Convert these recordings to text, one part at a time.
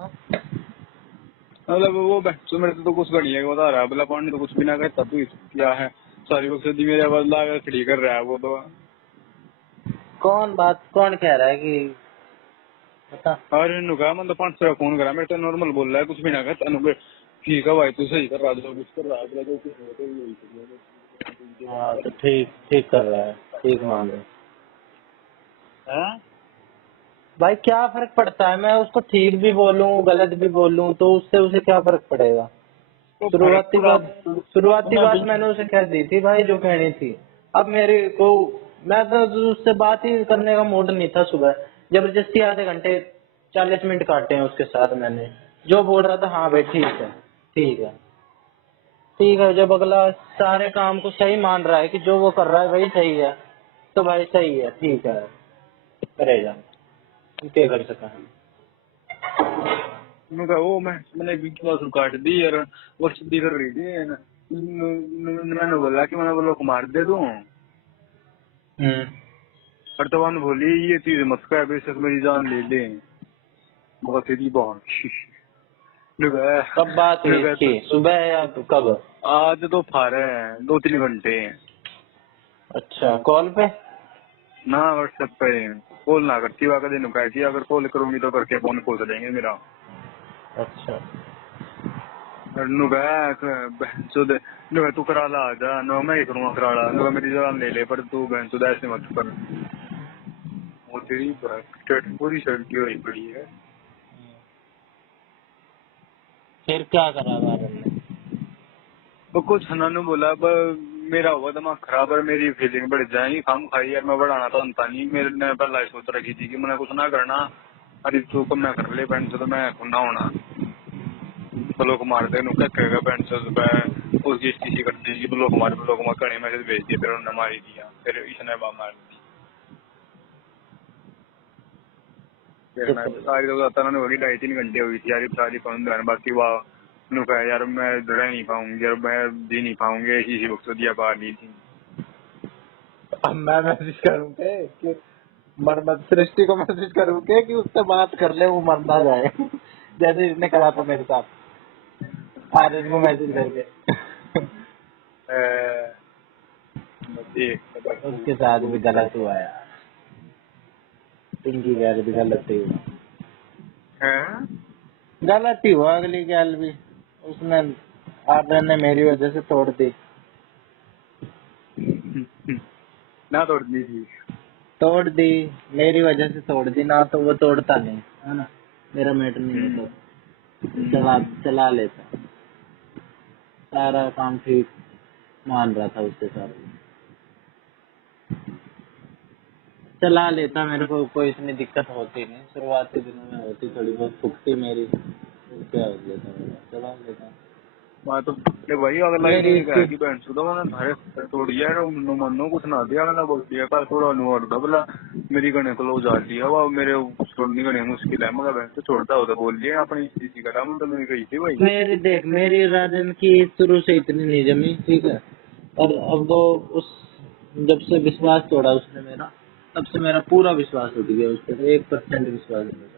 मतलब वो बच्चों मेरे तो कुछ गढ़िया का बता रहा है, बोला पानी तो कुछ भी ना करता तू क्या है, सारी वक्त सदी मेरे आवाज ला कर खड़ी कर रहा है वो तो। कौन कह रहा है कि बता। अरे नु कहा मतलब 500 फोन करा मेरे तो नॉर्मल बोल रहा है, कुछ भी ना करता नु ठीक है भाई तू सही कर रहा जो कुछ कर रहा है, बोला जो कुछ हो तो यही हाँ तो ठीक ठीक कर रहा है, ठीक मान रहा है। है। भाई क्या फर्क पड़ता है, मैं उसको ठीक भी बोलूं गलत भी बोलूं तो उससे उसे क्या फर्क पड़ेगा। तो फर्क शुरुआती पूरा बात शुरुआती बात मैंने उसे कह दी थी भाई जो कहनी थी। अब मेरे को मैं तो उससे बात ही करने का मूड नहीं था। सुबह जबरदस्ती आधे घंटे 40 मिनट काटे हैं उसके साथ मैंने। जो बोल रहा था हाँ भाई ठीक है ठीक है ठीक है। जब अगला सारे काम को सही मान रहा है कि जो वो कर रहा है वही सही है तो भाई सही है ठीक है करेगा, हम क्या कर सकते हैं। नु कहा वो मैंने भी क्लास काट दी यार, वो सीधी कर रही थी मैंने बोला कि मैंने बोला मार दे दूं, पर तो उन्होंने बोली ये चीज मत कर बेशक मेरी जान ले ले, बहुत सीधी बहुत कब बात हुई तो इसकी, सुबह या कब? आज तो फारे हैं 2-3 घंटे। अच्छा कॉल पे? ना व्हाट्सएप पे कॉल ना करती हुआ कभी नुकाई थी, अगर कॉल करूंगी तो करके फोन खोल देंगे मेरा। अच्छा नुका तू करा ला आजा, नो मैं ही करूँगा करा ला, नुका मेरी जान ले ले पर तू बहन चुदा ऐसे मत कर, वो तेरी पूरी शर्ट हुई पड़ी है। फिर क्या करा वारन ने? वो कुछ हनानु बोला मेरा हुआ दिमाग खराब है, मेरी फीलिंग बढ़ जाएगी खाम खाई यार, मैं बढ़ाना तो अंता नहीं, मेरे ने पहला सोच रखी थी कि मैंने कुछ ना करना, अरे तू को मैं कर ले बहन से तो मैं खुना होना तो लोग मारते नु क्या कहेगा बहन से उसकी स्टिची कर दी कि लोग कड़े मैसेज भेज दिए, फिर उन्होंने मारी दिया, फिर इसने मार दी, फिर मैं सारी तो बताता ना होगी 2.5-3 घंटे हुई थी यार सारी फोन दौरान, बाकी वाह नुका यार मैं रह नहीं पाऊंगी यार, मैं जी नहीं पाऊंगी, ऐसी वक्त दिया बाहर नहीं थी। अब मैं मैसेज करूँ कि मरमत सृष्टि को मैसेज करूँ कि उससे बात कर ले वो मर ना जाए जैसे इसने करा था मेरे साथ आर्यन को मैसेज करके उसके साथ भी गलत हुआ यार, पिंकी गैल भी गलत ही हुआ, गलत ही हुआ। अगली गैल भी उसने आर्यन ने मेरी वजह से तोड़ दी। ना तोड़नी थी। तोड़ दी मेरी वजह से तोड़ दी, ना तो वो तोड़ता नहीं है ना, मेरा मैटर नहीं होता, चला चला लेता सारा काम ठीक मान रहा था उसके साथ, चला लेता। मेरे को कोई इतनी दिक्कत होती नहीं, शुरुआती दिनों में होती थोड़ी बहुत फुकती मेरी, फिर क्या हो लेता मेरा, चला लेता। मैं तो वही अगला मेरी इन्होंने कहा इसकी कि बहन सुधा मैंने थारे तोड़ दिया है, मनो कुछ ना दिया, अगला बोल दिया कल थोड़ा अनुवाद था बोला मेरी गणे को लो जा दिया वो मेरे छोड़नी गणे मुश्किल है, मगर बहन तो छोड़ता होता बोल दिया अपनी स्थिति करा मैं तो मैंने कही थी भाई। मेरी देख मेरी राजन की शुरू से इतनी नहीं जमी ठीक है, और अब वो उस जब से विश्वास तोड़ा उसने मेरा, तब से मेरा पूरा विश्वास उठ गया उस पर, 1% विश्वास नहीं था।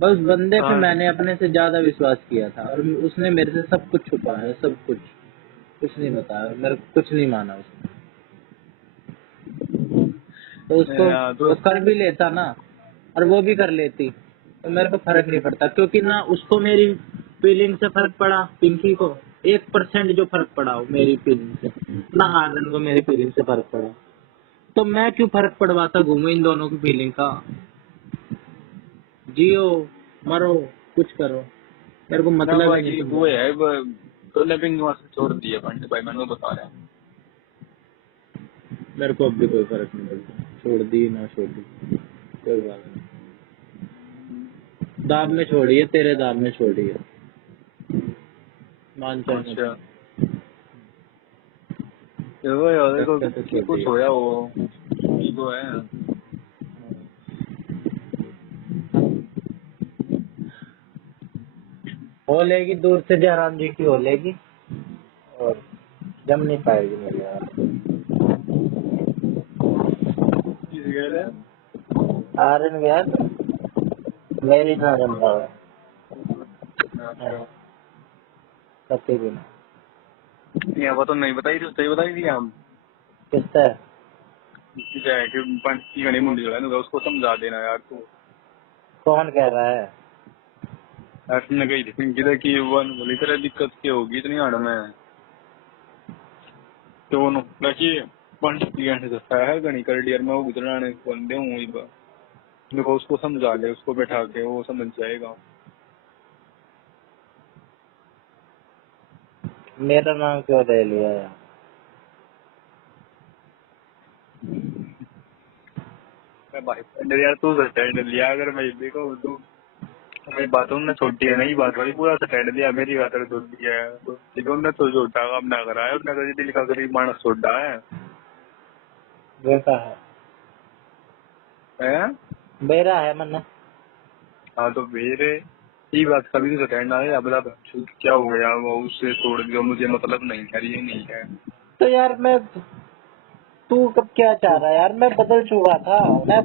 बस बंदे पे मैंने अपने से ज्यादा विश्वास किया था और उसने मेरे से सब कुछ छुपा है, सब कुछ नहीं बताया, मेरे को कुछ नहीं माना उसने। तो उसको तो वो कर भी लेता ना और वो भी कर लेती तो मेरे को फर्क नहीं पड़ता, क्योंकि ना उसको मेरी फीलिंग से फर्क पड़ा, पिंकी को 1% जो फर्क पड़ा हो मेरी फीलिंग से, ना आनंद को मेरी फीलिंग से फर्क पड़ा, तो मैं क्यों फर्क पड़वाता घूमू इन दोनों की फीलिंग का। जियो मरो कुछ करो, मेरे को ना मतलब ही नहीं भाई तुम वो दोनों। है तो लिविंग वहां से छोड़ दिया पंडित भाई, मैंने बता रहा मेरे को अब भी कोई फर्क नहीं पड़ता, छोड़ दी ना छोड़ दी कोई बात नहीं। दाब में छोड़ी है, तेरे दाब में छोड़ी है, मान हूँ। चाहे मत अच्छा मान, वो यार रखते तो छोटी कुछ है। होया वो वो है। हो लेगी दूर से जयराम जी की हो लेगी और जम नहीं पाएगी मेरे यार। किस गया है? आर्यन गया तो मेरी ना जम रहा है। नहीं, कभी भी नहीं। यहाँ तो नहीं बताई थी, सही बताई थी हम किससे? क्या है कि पंच की घनी मुंडी जो है ना, उसको समझा देना यार तू। कौन कह रहा है? यार तुमने कही थी पिंकी से कि वन बोली तेरा दिक्कत क्या होगी इतनी हाड़ में, तो वो लकी पंच की घंटे से है घनी कर डियर में वो गुजराने बंदे हूँ, देखो उसको समझा ले, उसको बैठा के वो समझ जाएगा। मेरा नाम क्यों ले लिया यार? भाई डर यार तू स्टैंड लिया, अगर मैं देखो तू मेरी बातों ने छोटी है नहीं बात भाई, पूरा स्टैंड लिया मेरी बात छोटी है तो ठीक है, उन्होंने तो छोटा काम ना करा है, उसने तो दिल का गरीब मानस छोटा है। बेटा है, हैं? बेरा है मन। हाँ तो मेरे ये बात कभी तो स्टैंड आए, अब क्या हो गया वो उससे तोड़ दिया, मुझे मतलब नहीं है, ये नहीं है। तो यार मैं, तू कब क्या चाह रहा है यार? मैं बदल चुका था, मैं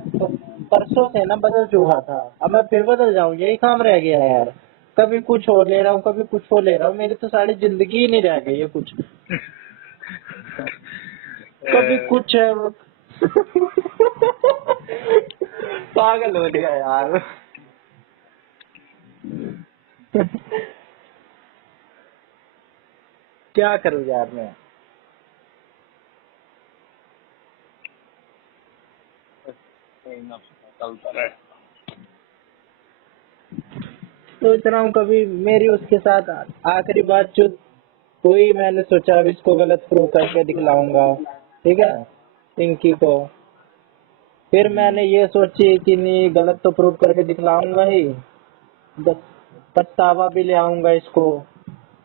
परसों से ना बदल चुका था, अब मैं फिर बदल जाऊं? यही काम रह गया है यार। कभी कुछ और ले रहा हूँ, कभी कुछ और ले रहा हूँ, मेरी तो सारी जिंदगी ही नहीं रह गई है कुछ। कभी कुछ है वो। पागल हो गया यार। क्या करूँ यार मैं? चलता रहे। सोच रहा हूँ कभी मेरी उसके साथ आखिरी बातचीत हुई, मैंने सोचा अब इसको गलत प्रूव करके दिखलाऊंगा, ठीक है, पिंकी को। फिर मैंने ये सोची कि नहीं, गलत तो प्रूव करके दिखलाऊंगा ही, बस पछतावा भी ले आऊंगा इसको,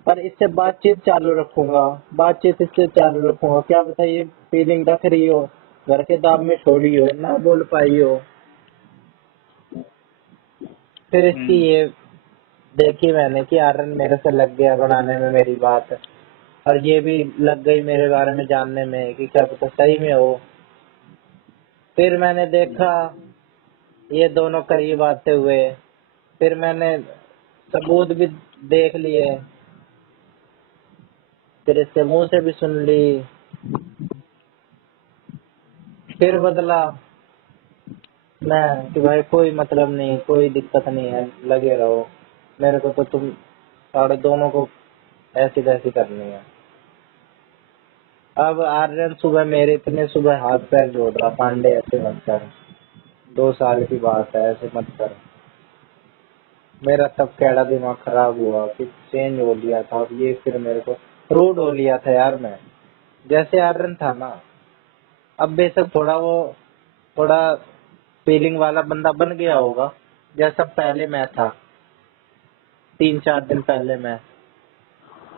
पर इससे बातचीत चालू रखूंगा, बातचीत इससे चालू रखूंगा, क्या पता ये फीलिंग रख रही हो, घर के दाब में छोड़ी हो, ना बोल पाई हो। फिर इसकी ये देखी मैंने कि आर्यन मेरे से लग गया बनाने में मेरी बात, और ये भी लग गई मेरे बारे में जानने में कि क्या पता सही में हो। फिर मैंने देखा ये दोनों करीब आते हुए, फिर मैंने सबूत भी देख लिए, फिर इसके मुंह से भी सुन ली, फिर बदला मैं कि भाई कोई मतलब नहीं, कोई दिक्कत नहीं है, लगे रहो, मेरे को तो तुम साढ़े दोनों को ऐसी तैसी करनी है। अब आर्यन सुबह मेरे इतने सुबह हाथ पैर जोड़ रहा, पांडे ऐसे मत कर, 2 साल की बात है, ऐसे मत कर। मेरा तब कैड़ा दिमाग खराब हुआ कि चेंज हो लिया था, अब ये फिर मेरे को रूड हो लिया था यार मैं, जैसे आर्यन था ना। अब बेशक थोड़ा फीलिंग वाला बंदा बन गया होगा, जैसा पहले मैं था, 3-4 दिन पहले मैं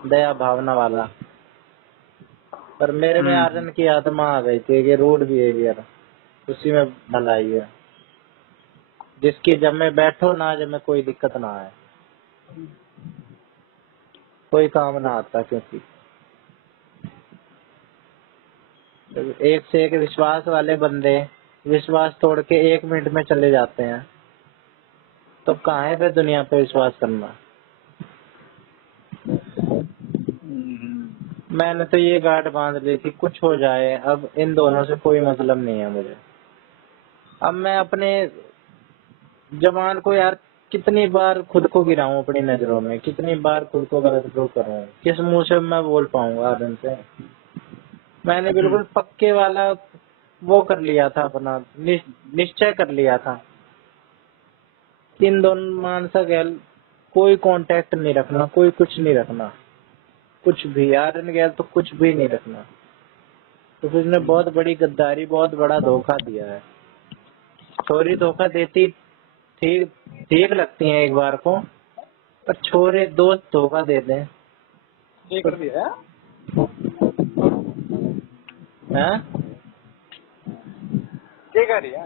दया भावना वाला, पर मेरे में आर्यन की आत्मा आ गई थी कि रूड बिहेवियर, उसी में भलाई है, जिसकी जब मैं बैठो ना, जब मैं कोई दिक्कत ना आए, कोई काम ना आता, क्योंकि एक से एक विश्वास वाले बंदे विश्वास तोड़ के 1 मिनट में चले जाते हैं, तो कहाँ है फिर दुनिया पे विश्वास करना। मैंने तो ये गांठ बांध ली थी, कुछ हो जाए अब इन दोनों से कोई मतलब नहीं है मुझे। अब मैं अपने जवान को यार कितनी बार खुद को गिराऊं अपनी नजरों में, कितनी बार खुद को गलत प्रूव करूं, किस मुंह से मैं बोल पाऊंगा आदम से। मैंने बिल्कुल पक्के वाला वो कर लिया था, अपना निश्चय कर लिया था कि इन दोनों मानसा गैल कोई कांटेक्ट नहीं रखना, कोई कुछ नहीं रखना, कुछ भी यार इन गैल तो कुछ भी नहीं रखना। तो फिर उसने बहुत बड़ी गद्दारी, बहुत बड़ा धोखा दिया है। छोरी धोखा देती ठीक ठीक लगती है एक बार को, पर छोरे दोस्त धोखा दे दें ये कर दिया है? हैं? ये कर रही है?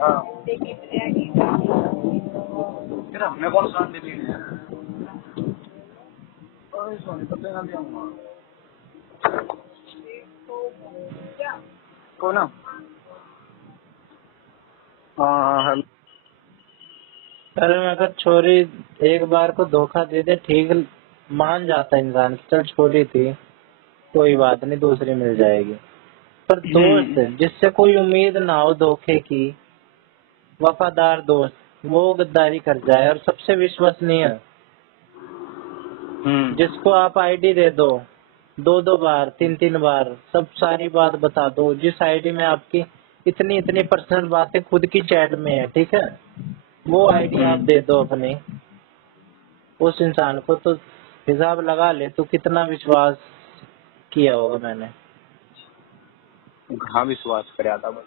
हाँ फिर हमने कौन सा दे लिया है? ओए सोनी तो देना दिया हूँ को ना। हाँ हाँ हेलो। अरे अगर छोरी एक बार को धोखा दे दे ठीक, मान जाता है इंसान कि चल छोरी थी, कोई बात नहीं, दूसरी मिल जाएगी। पर दोस्त जिससे कोई उम्मीद ना हो धोखे की, वफादार दोस्त, वो गद्दारी कर जाए और सबसे विश्वसनीय, जिसको आप आईडी दे दो, दो दो बार, तीन तीन बार, सब सारी बात बता दो, जिस आईडी में आपकी इतनी इतनी पर्सनल बातें खुद की चैट में है, ठीक है, वो आईडी आप दे दो अपनी उस इंसान को, तो हिसाब लगा ले तो कितना विश्वास किया होगा मैंने। हाँ विश्वास कराया था बस।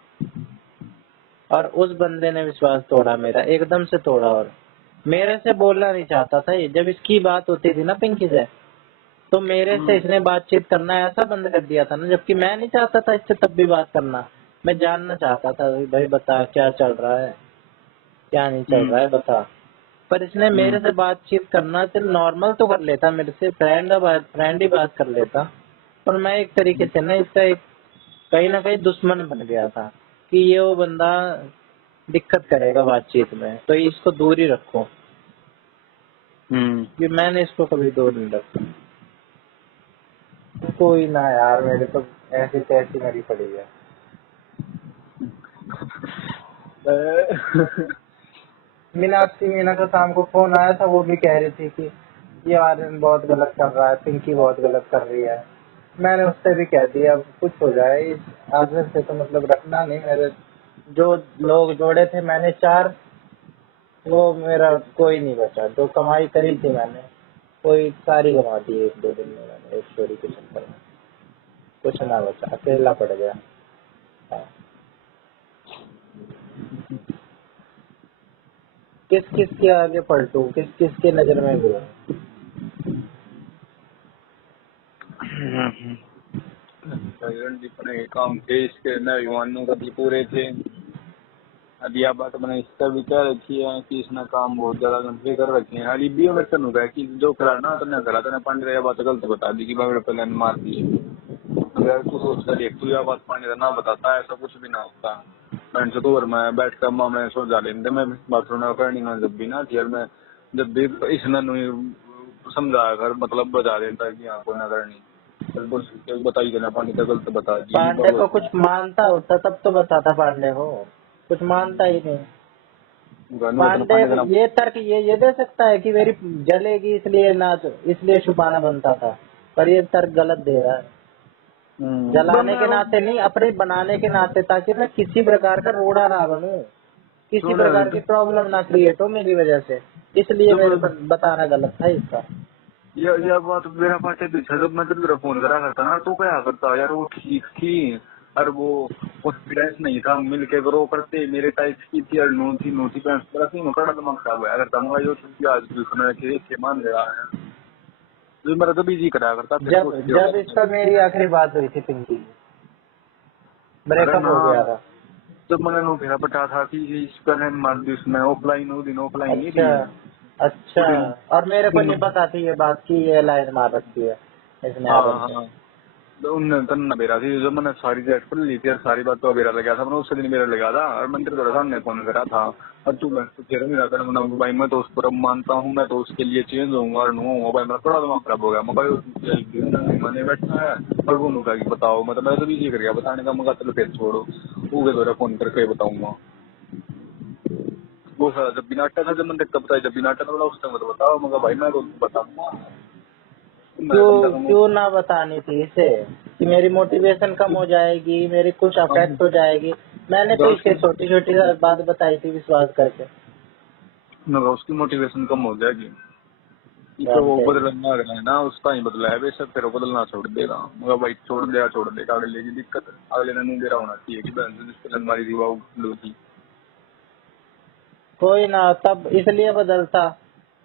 और उस बंदे ने विश्वास तोड़ा मेरा, एकदम से तोड़ा। और मेरे से बोलना नहीं चाहता था ये, जब इसकी बात होती थी ना पिंकी से, तो मेरे से इसने बातचीत करना ऐसा बंद कर दिया था ना, जबकि मैं नहीं चाहता था इससे तब भी बात करना। मैं जानना चाहता था भाई बता क्या चल रहा है, क्या नहीं चल रहा है बता। पर इसने मेरे से बातचीत करना, चल नॉर्मल तो कर लेता मेरे से, फ्रेंड ही बात कर लेता, पर मैं एक तरीके से ना इसका एक कहीं ना कहीं दुश्मन बन गया था कि ये वो बंदा दिक्कत करेगा बातचीत में, तो इसको दूर ही रखो। कि मैंने इसको कभी दूर नहीं रखा। कोई ना यार, मेरे तो ऐसी तैसी मरी पड़ी है। मीनाक्षी मीना का शाम को फोन आया था, वो भी कह रही थी कि ये आर्यन बहुत गलत कर रहा है, पिंकी बहुत गलत कर रही है। मैंने उससे भी कह दिया अब कुछ हो जाए, इस आर्यन से तो मतलब रखना नहीं। मेरे जो लोग जोड़े थे मैंने चार, वो मेरा कोई नहीं बचा। जो कमाई करी थी मैंने, कोई सारी गंवा दी एक दो दिन में मैंने, एक चोरी के चक्कर में कुछ ना बचा, अकेला पड़ गया। हाँ। किस किस के आगे पलटू, किस किस के नजर में गिरूं। अपने काम थे इसके नौजवानों का भी पूरे थे। अभी आप बात मैंने इसका भी क्या रखी है कि इसने काम बहुत ज्यादा गंदे कर रखे हैं। अली भी में तनु कहा कि जो करा ना तो करा तो पांडे या बात गलत बता दी कि भाई प्लान मार दी। अगर तू सोचता देख तू या बात पांडे ना बताता ऐसा कुछ भी ना होता। मैं से तो मैं बैठ कर मैं सो जा लेते मैं बाथरूम करनी जब भी ना यार मैं जब भी इसने समझा कर मतलब बता देता कि हाँ कोई ना करनी बताई देना पानी का गलत बता दी। पांडे को कुछ मानता होता तब तो बताता, पांडे को कुछ मानता ही नहीं। पांडे ये तर्क ये दे सकता है कि मेरी जलेगी इसलिए ना, इसलिए छुपाना बनता था, पर ये तर्क गलत दे रहा है। जलाने के नाते नहीं, अपने बनाने के नाते, ताकि मैं किसी प्रकार का रोड़ा ना बनूं, किसी प्रकार की प्रॉब्लम ना क्रिएट हो मेरी वजह से, इसलिए मेरे को बताना गलत था इसका। यह बात मेरा पाटे पीछे जब मैं तेरा फोन करा करता ना तो क्या करता यार वो ठीक थी और वो कॉन्फिडेंस नहीं था मिलके करो करते मेरे टाइप की थी और नोटी पे बड़ा दिमाग खराब हुआ करता मैं जो आज दूसरा के मान ले रहा है जो मेरा तो बिजी कराया करता। जब इस पर मेरी आखिरी बात हुई थी पिंकी, ब्रेकअप हो गया था, जब मैंने नो फेरा पटा था कि इसका मार दी उसमें ऑफलाइन वो दिन ऑफलाइन नहीं अच्छा थी। अच्छा, और मेरे को नहीं पता थी ये बात की ये लाइन मार रखी है इसने। हाँ उनने तन्ना बेरा थी जब मैंने सारी जेट पर ली थी और सारी बात तो बेरा लगा था मैंने उससे दिन मेरा लगा था और मंदिर तेरे सामने फोन करा था और तू मैं तो कह रहा था मैंने भाई मैं तो उस पर मानता हूँ मैं तो उसके लिए चेंज होऊंगा और नो भाई मेरा थोड़ा दिमाग खराब हो गया मैं भाई मैंने बैठा है और वो मुझा कि बताओ मतलब मैं तो बिजी कर गया बताने का मगा चलो फिर छोड़ो वो के द्वारा फोन करके बताऊंगा वो सारा जब बिना था जब मैंने कब बताया जब बिना था उस टाइम तो बताओ मगर भाई मैं तो बताऊंगा। क्यों ना बतानी थी इसे कि मेरी मोटिवेशन कम हो जाएगी, मेरी कुछ अफेक्ट हो जाएगी। मैंने तो इसे छोटी छोटी बात बताई थी विश्वास करके, मगर उसकी मोटिवेशन कम हो जाएगी। तो वो बदलना है ना उसका ही बदला है वैसे फिर वो बदलना छोड़ देगा मगर भाई छोड़ देगा अगले की दिक्कत अगले ने नहीं दे रहा होना चाहिए कि बहन से जिसको हमारी दीवा थी। कोई ना, तब इसलिए बदलता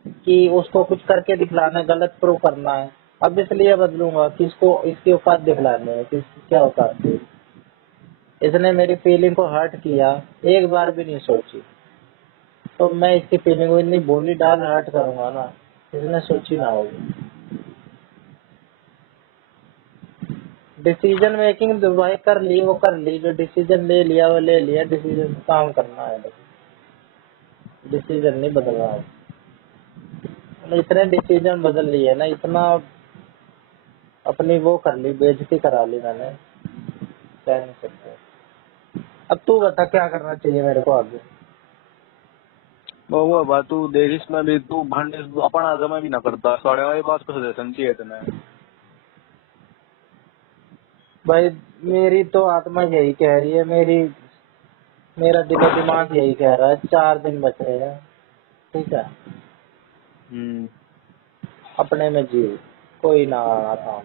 कि उसको कुछ करके दिखलाना, गलत प्रूव करना है। अब इसलिए बदलूंगा कि इसको इसकी औकात दिखलानी है कि इसकी क्या औकात थी। इसने मेरी फीलिंग को हर्ट किया, एक बार भी नहीं सोची, तो मैं इसकी फीलिंग को इतनी बोली डाल हर्ट करूंगा ना, इसने सोची ना होगी। डिसीजन मेकिंग भाई कर ली वो कर ली, जो डिसीजन ले लिया वो ले लिया, डिसीजन काम करना है। डिसीजन नहीं बदल रहा। मैंने इतने डिसीजन बदल लिए ना, इतना अपनी वो कर ली, बेइज्जती करा ली मैंने, कह नहीं सकते। अब तू बता क्या करना चाहिए मेरे को आगे। वो बात तू देख, इसमें भी तू भांडे अपन आगे मैं भी ना करता, साढ़े वाली बात को सजेशन चाहिए तुम्हें। भाई मेरी तो आत्मा यही कह रही है, मेरा दिलो दिमाग यही कह रहा है, 4 दिन बच रहे हैं, ठीक है, अपने में जी, कोई ना आना काम,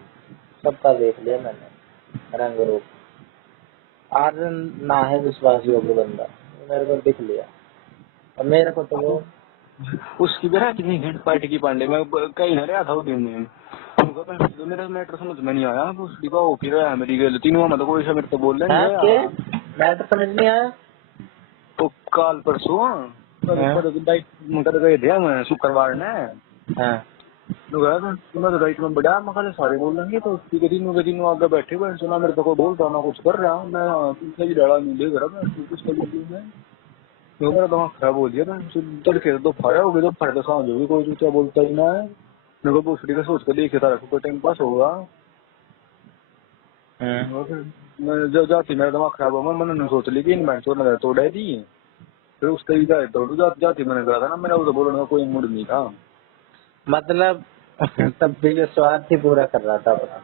सबका देख लिया मैंने रंग रूप। आज ना है विश्वास योग्य बंदा, मेरे को दिख लिया, और मेरे को तो वो उसकी भी कितनी घंट पार्टी की पांडे में कहीं ना रहा था वो दिन में। उनका तो मेरा मैटर समझ में नहीं आया, उसकी का हो फिर रहा है मेरी गलती नहीं हुआ, मतलब कोई सा मेरे तो बोल है लेंगे के यार। मैटर समझ नहीं आया। तो काल परसों हाँ कर गए थे मैं शुक्रवार ने। हाँ तो गया था, मैं तो डाइट में बढ़ा, मैं सारे बोल लेंगे तो उसकी के दिन आगे बैठे हुए सुना मेरे तो कोई बोलता ना कुछ कर रहा हूँ मैं, पीछे भी डाला नहीं ले रहा मैं कुछ कर लिया मैं। तो मेरा दिमाग खराब हो गया था, तड़के तो फाया हो गया, तो फट सांझ होगी, कोई क्या बोलता ही ना है। मेरे को दूसरी का सोच कर देखे था, कोई टाइम पास होगा। हाँ। और फिर मैं जब जाती मेरा दिमाग खराब हुआ, मैंने सोच ली कि इन बैंक चोर तोड़ा दी, फिर उसके भी जाए तो जाती मैंने कहा था ना, मेरा उधर बोलने का कोई मूड नहीं था। मतलब तब भी जो स्वार्थ ही पूरा कर रहा था अपना।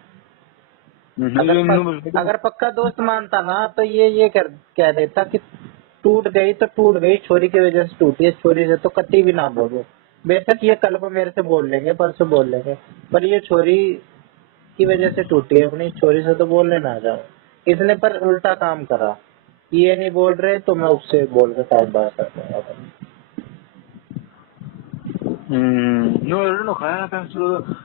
अगर पक्का दोस्त मानता ना तो ये कह देता कि टूट गई तो टूट गई, छोरी की वजह से टूटी है, छोरी से तो कति भी ना बोलो। बेशक ये कल को मेरे से बोल लेंगे, परसों बोल लेंगे, पर ये छोरी की वजह से टूटी है, अपनी छोरी से तो बोलने ना जाओ। इसने पर उल्टा काम करा, ये नहीं बोल रहे तो मैं उससे बोल के टाइम पास करता हूँ। नो खाया था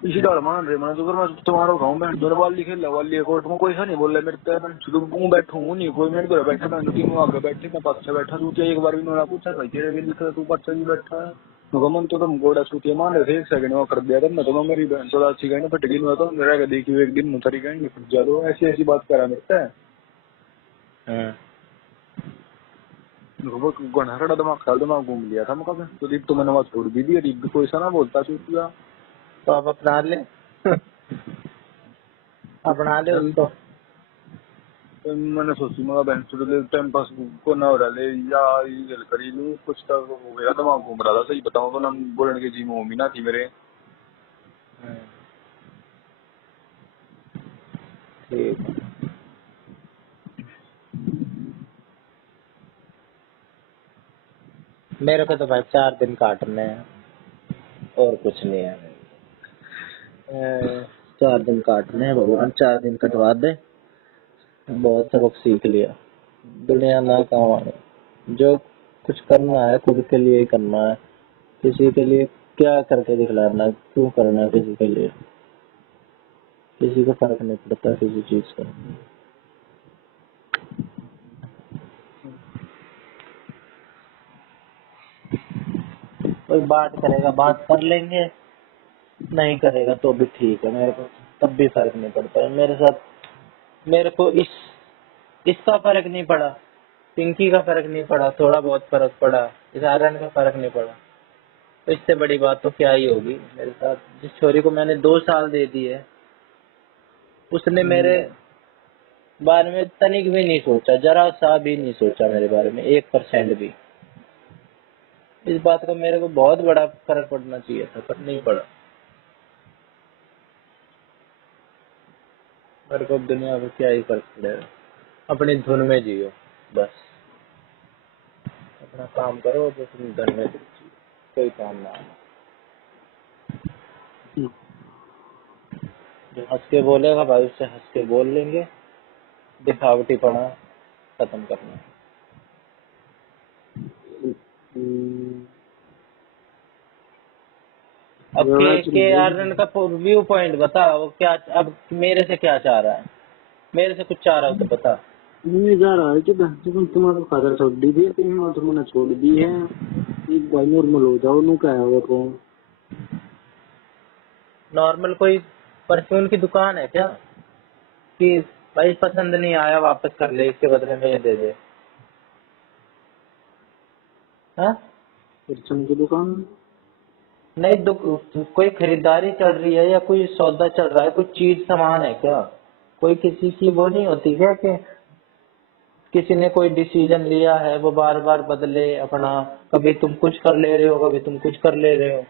इसी डाल मान रहे मैंने तो मैं तुम्हारा गाँव में दो बाल लिखे वाली कोर्ट में कोई सा नहीं बोल रहा मेरे तो मैं शुरू में बैठा हूँ नहीं, कोई मेरे घर बैठा मैं तीन आगे बैठे मैं पास से बैठा तू एक बार भी मेरा पूछा भाई तेरे भी लिखा तू पास भी बैठा है। मन तो तुम गोड़ा सूती मान रहे थे, एक सेकंड में कर दिया था मैं, तो मेरी बहन थोड़ा अच्छी गई ना फटगी में, तो मेरा देखी एक दिन मुतरी गई फट जा दो, ऐसी ऐसी बात करा मेरे से गणहरा दिमाग खा दिमाग घूम लिया था मैं, तो दीप तो मैंने वहां छोड़ भी दिया, दीप भी कोई सा ना बोलता छूट गया। तो आप अपना ले अपना ले उसको। तो मैंने सोची मगा बहन चुड़ टाइम पास को ना हो रहा ले या ये करी लूँ कुछ तो हो गया, दिमाग घूम रहा था सही बताऊँ तो ना, बोलने की जी मम्मी ना थी मेरे। ठीक है, मेरे को तो भाई 4 दिन काटने हैं और कुछ नहीं है। 4 दिन काटने हैं भगवान, 4 दिन कटवा दे, बहुत सबक सीख लिया। दुनिया ना काम आने, जो कुछ करना है खुद के लिए ही करना है, किसी के लिए क्या करके दिखलाना है, क्यों करना है किसी के लिए, किसी को फर्क नहीं पड़ता किसी चीज का। कोई बात करेगा बात कर लेंगे, नहीं करेगा तो भी ठीक है, मेरे को तब भी फर्क नहीं पड़ता है मेरे साथ। मेरे को इसका फर्क नहीं पड़ा, पिंकी का फर्क नहीं पड़ा, थोड़ा बहुत फर्क पड़ा, इस आर्यन का फर्क नहीं पड़ा, तो इससे बड़ी बात तो क्या ही होगी मेरे साथ। जिस छोरी को मैंने 2 साल दे दिए, उसने मेरे बारे में तनिक भी नहीं सोचा, जरा सा भी नहीं सोचा मेरे बारे में, 1% भी। इस बात का मेरे को बहुत बड़ा फर्क पड़ना चाहिए था, पर नहीं पड़ा। मेरे को दुनिया को क्या ही फर्क पड़ेगा, अपनी धुन में जियो बस, अपना काम करो और अपनी धुन में जियो, कोई काम ना आना। जो हंस के बोलेगा भाई उससे हंस के बोल लेंगे, दिखावटी पना खत्म करना। अब के आर्यन का व्यू पॉइंट बता, वो क्या अब मेरे से क्या चाह रहा है, मेरे से कुछ चाह रहा हो तो बता। नहीं जा रहा है कि तुम तुम्हारा फादर छोड़ दी थी, तुमने छोड़ दी है, एक भाई नॉर्मल हो जाओ नु क्या है वो। नॉर्मल कोई परफ्यूम की दुकान है क्या कि भाई पसंद नहीं आया वापस कर ले, इसके बदले में ये दे दे। हाँ किचन की दुकान। नहीं, कोई खरीदारी चल रही है या कोई सौदा चल रहा है, कोई चीज सामान है क्या? कोई किसी की वो नहीं होती क्या कि किसी ने कोई डिसीजन लिया है वो बार बार बदले अपना, कभी तुम कुछ कर ले रहे हो, कभी तुम कुछ कर ले रहे हो,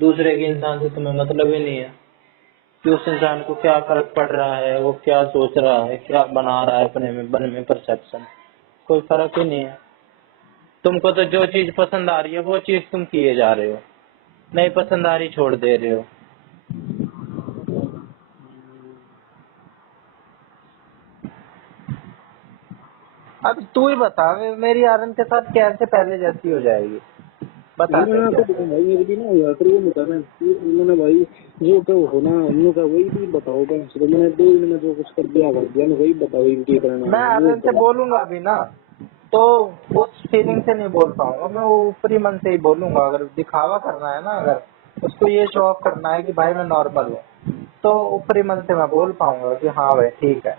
दूसरे के इंसान से तुम्हें मतलब ही नहीं है कि उस इंसान को क्या फर्क पड़ रहा है, वो क्या सोच रहा है, क्या बना रहा है अपने में मन में परसेप्शन, कोई फर्क ही नहीं है। तुमको तो जो चीज पसंद आ रही है वो चीज तुम किए जा रहे हो, नहीं पसंद आ रही छोड़ दे रहे हो। अब तू ही बता, मेरी आनंद के साथ कैसे पहले जैसी हो जाएगी, बता मैंने दे आपको क्या। बताया भाई, एक दिन हुआ फिर वो बताना मैंने भाई, जो तो होना उन्होंने कहा वही भी बताओ बस। तो मैंने 2 दिन में जो कुछ कर दिया मैं वही बताओ इनकी करना मैं है वो आनंद से बताओ। बोलूंगा अभी ना, तो उस फीलिंग से नहीं बोल पाऊंगा, मैं वो ऊपरी मन से ही बोलूंगा। अगर दिखावा करना है ना, अगर उसको ये शो ऑफ करना है कि भाई मैं नॉर्मल हूँ, तो ऊपरी मन से मैं बोल पाऊंगा कि हाँ भाई ठीक है,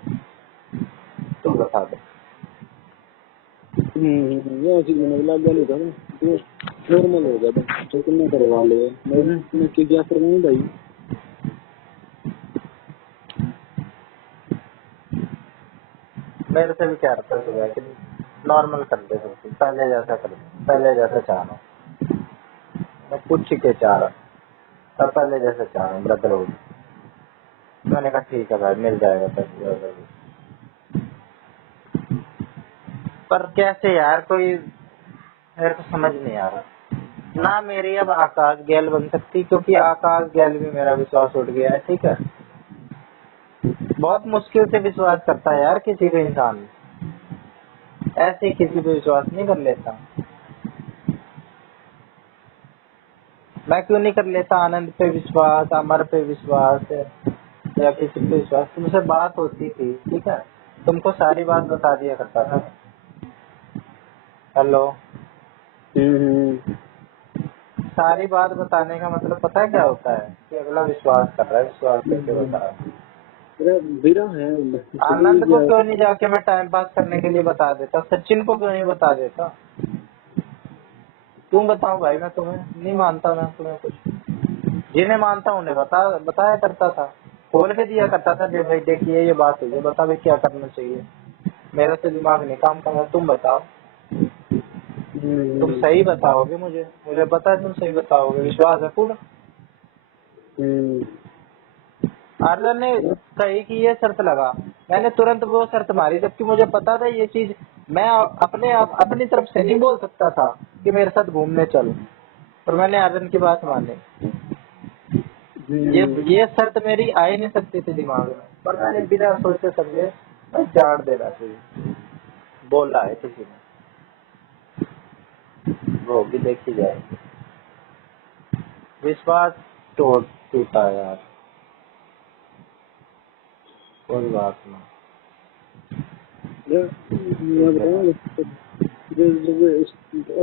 तू बता दे। ये चीज मैंने लग गया नहीं था ना, तो नॉर्मल हो गया था तो तुमने करवा लिया। मैं क्या करवाऊँ भाई। मेरे से भी क्या रहता है कि नॉर्मल कर दे सब कुछ, पहले जैसा कर दे, पहले जैसा चाह रहा हूँ मैं, कुछ के चाह रहा तब पहले जैसा चाह रहा हूँ ब्रदरहुड। मैंने कहा ठीक है भाई मिल जाएगा 10,000। पर कैसे यार, कोई मेरे को समझ नहीं आ रहा ना। मेरी अब आकाश गैल बन सकती, क्योंकि आकाश गैल भी मेरा विश्वास उठ गया है, ठीक है। बहुत मुश्किल से विश्वास करता है यार किसी पे इंसान, ऐसे ही किसी पे विश्वास नहीं कर लेता। मैं क्यों नहीं कर लेता आनंद पे विश्वास, अमर पे विश्वास, या किसी पे विश्वास। तुमसे बात होती थी, ठीक है, तुमको सारी बात बता दिया करता था। हेलो, सारी बात बताने का मतलब पता है क्या होता है कि अगला विश्वास कर रहा है, विश्वास करके बता रहा है। मेरा बिरा है आनंद को क्यों नहीं जाके मैं टाइम पास करने के लिए बता देता, सचिन को क्यों नहीं बता देता। तुम बताओ भाई, मैं तुम्हें नहीं मानता, मैं तुम्हें कुछ, जिन्हें मानता हूँ उन्हें बताया करता था, खोल के दिया करता था। भाई देखिए ये बात हुई है, बता भाई क्या करना चाहिए। मेरा तो दिमाग नहीं काम कर रहा, तुम बताओ, तुम सही बताओगे, मुझे पता है तुम सही बताओगे, विश्वास है पूरा। आर्यन ने कही कि ये शर्त लगा, मैंने तुरंत वो शर्त मारी, जबकि मुझे पता था ये चीज मैं अपनी तरफ से नहीं बोल सकता था कि मेरे साथ घूमने चलो, पर मैंने आर्यन की बात मानी। ये शर्त मेरी आ ही नहीं सकती थी दिमाग में, पर मैंने बिना सोचे समझे मैं जान देना चाहिए, बोला है किसी ने, वो भी देखी जाए। विश्वास टूटा यार, कोई बात नहीं। मैं बताऊँ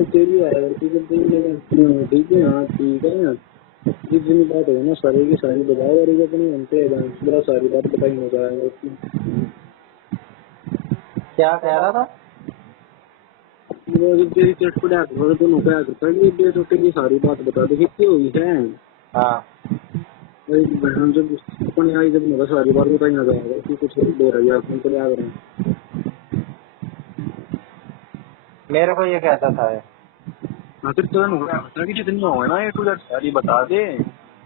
तेरी है ठीक है। हाँ ठीक है ना, जितनी बात है ना सारी की सारी बताओ, और अपनी हमसे बड़ा सारी बात बताई हो जाएगा उसकी। क्या कह रहा था? वो जब तेरी चटपट आकर दोनों क्या करता है कि दे छोटे की सारी बात बता दे कितनी हुई है। हाँ, हम जब अपनी आई जब मेरा सारी बात बताई ना जाएगा कि कुछ दे रही है अपन तो क्या करें। मेरे को ये कहता था ये। हाँ फिर तो बता कि जितनी हो ना ये टू सारी बता दे।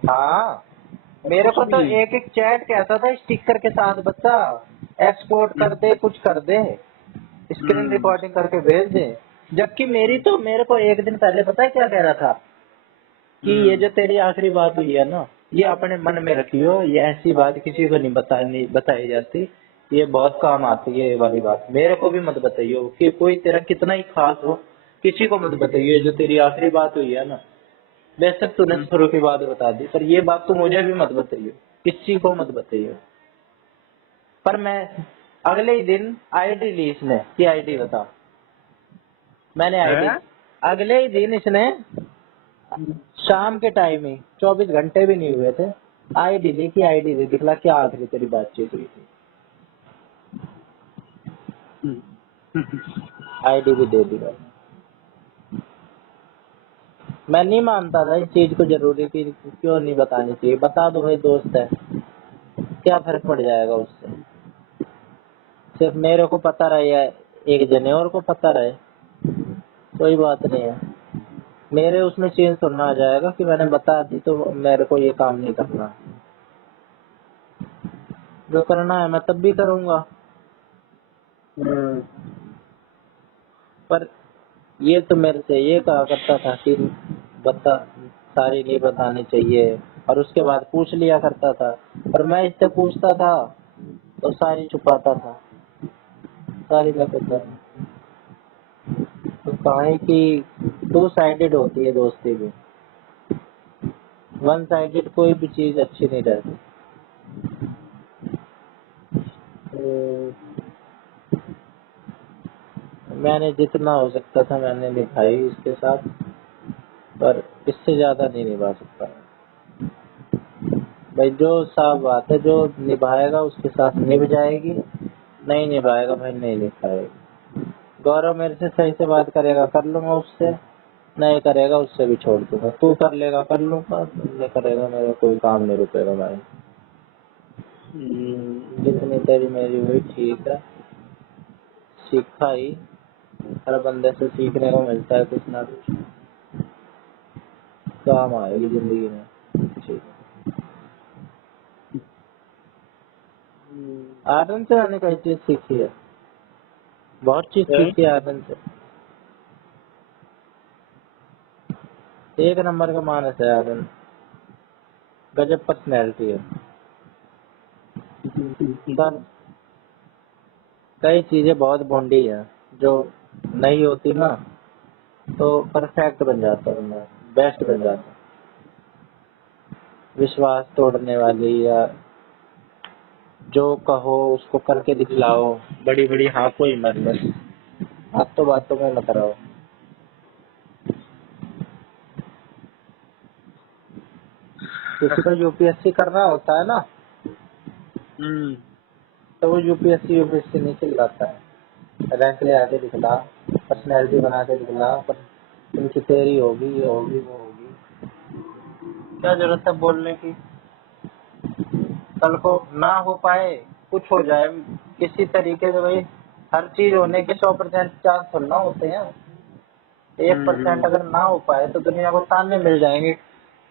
हाँ, मेरे को तो एक एक चैट कहता था स्टिकर के साथ, बच्चा एक्सपोर्ट कर दे, कुछ कर दे, स्क्रीन रिकॉर्डिंग करके भेज दे। जबकि मेरे को एक दिन पहले पता है क्या कह रहा था कि ये जो तेरी आखिरी बात हुई है ना, ये अपने मन में रखियो, ये ऐसी बात किसी को नहीं बताई जाती, ये बहुत काम आती है ये वाली बात, मेरे को भी मत बताइयो कि कोई तेरा कितना ही खास हो, किसी को मत बताइयो। ये जो तेरी आखिरी बात हुई है ना, बेशक तूने शुरू की बात बता दी, पर ये बात तू मुझे भी मत बताइयो, किसी को मत बताइयो। पर मैं अगले ही दिन आईडी ली इसने, की आईडी बता, मैंने आईडी अगले ही दिन इसने शाम के टाइम ही 24 घंटे भी नहीं हुए थे, आईडी ली की आईडी दे, दिखला क्या आखिरी तेरी बातचीत हुई थी, आईडी भी दे दी भाई। मैं नहीं मानता था इस चीज को जरूरी कि क्यों नहीं बतानी चाहिए। बता दो भाई, दोस्त है, क्या फर्क पड़ जाएगा उससे। सिर्फ मेरे को पता रहे या एक जने और को पता रहे, कोई बात नहीं है। मेरे उसमें चेंज थोड़ा आ जाएगा कि मैंने बता दी तो मेरे को ये काम नहीं करना। जो करना है मैं तब भी करूंगा। पर ये तो मेरे से ये कहा करता था कि बता, सारी नहीं बतानी चाहिए, और उसके बाद पूछ लिया करता था। और मैं इससे पूछता था तो सारी छुपाता था, सारी बताता था। तो कहा कि टू साइडेड होती है दोस्ती भी, वन साइडेड कोई भी चीज अच्छी नहीं रहती। मैंने जितना हो सकता था मैंने निभाई इसके साथ, पर इससे ज्यादा नहीं निभा सकता भाई। जो साफ बात है, जो निभाएगा उसके साथ निभ जाएगी, नहीं निभाएगा भाई नहीं निभाएगी। गौरव मेरे से सही से बात करेगा कर लूंगा उससे, नहीं करेगा उससे भी छोड़ दूंगा। तू कर लेगा कर लूंगा, नहीं करेगा मेरा कोई काम नहीं रुकेगा भाई। जितनी तेरी मेरी हुई ठीक है, सीखा ही। हर बंदे से सीखने को मिलता है कुछ ना कुछ, काम आएगी जिंदगी में। ठीक है। आनंद से मैंने कई चीज सीखी है, बहुत चीज सीखी है आनंद से। एक नंबर का मानस है आनंद, गजब पर्सनैलिटी है सर। कई चीजें बहुत बॉन्डी है, जो नहीं होती ना तो परफेक्ट बन जाता है, मैं बेस्ट बन जाता। विश्वास तोड़ने वाली, या जो कहो उसको करके दिखलाओ, बड़ी बड़ी हाँ कोई मत, बस बातों बातों में मत रहो। किसी को यूपीएससी कर रहा होता है ना, तो वो यूपीएससी नहीं चिल्लाता है, रैंक ले आके दिखला, पर्सनैलिटी बना के दिखला, पर इनकी तेरी होगी, ये होगी, वो होगी। क्या जरूरत है बोलने की। कल को ना हो पाए, कुछ हो जाए किसी तरीके से, भाई हर चीज होने के 100% चांस थोड़ा होते हैं। 1% अगर ना हो पाए तो दुनिया को ताने मिल जाएंगे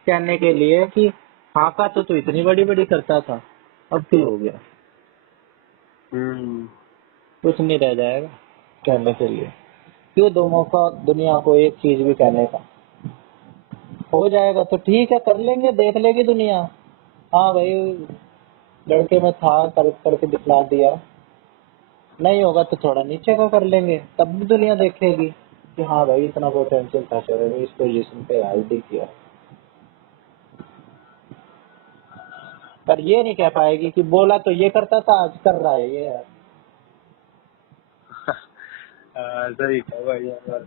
कहने के लिए कि हाँ का तो तू इतनी बड़ी बड़ी करता था, अब क्यों हो गया। कुछ नहीं रह जाएगा कहने के लिए। क्यों दो मौका दुनिया को एक चीज भी कहने का। हो जाएगा तो ठीक है, कर लेंगे, देख लेगी दुनिया, हाँ भाई लड़के में था, करके दिखला दिया। नहीं होगा तो थोड़ा नीचे का कर लेंगे, तब भी दुनिया देखेगी कि हाँ भाई इतना पोटेंशियल था शरीर में, इस पोजीशन पे हाइड किया। पर ये नहीं कह पाएगी कि बोला तो ये करता था, आज कर रहा है ये है। सही कहा भाई यार।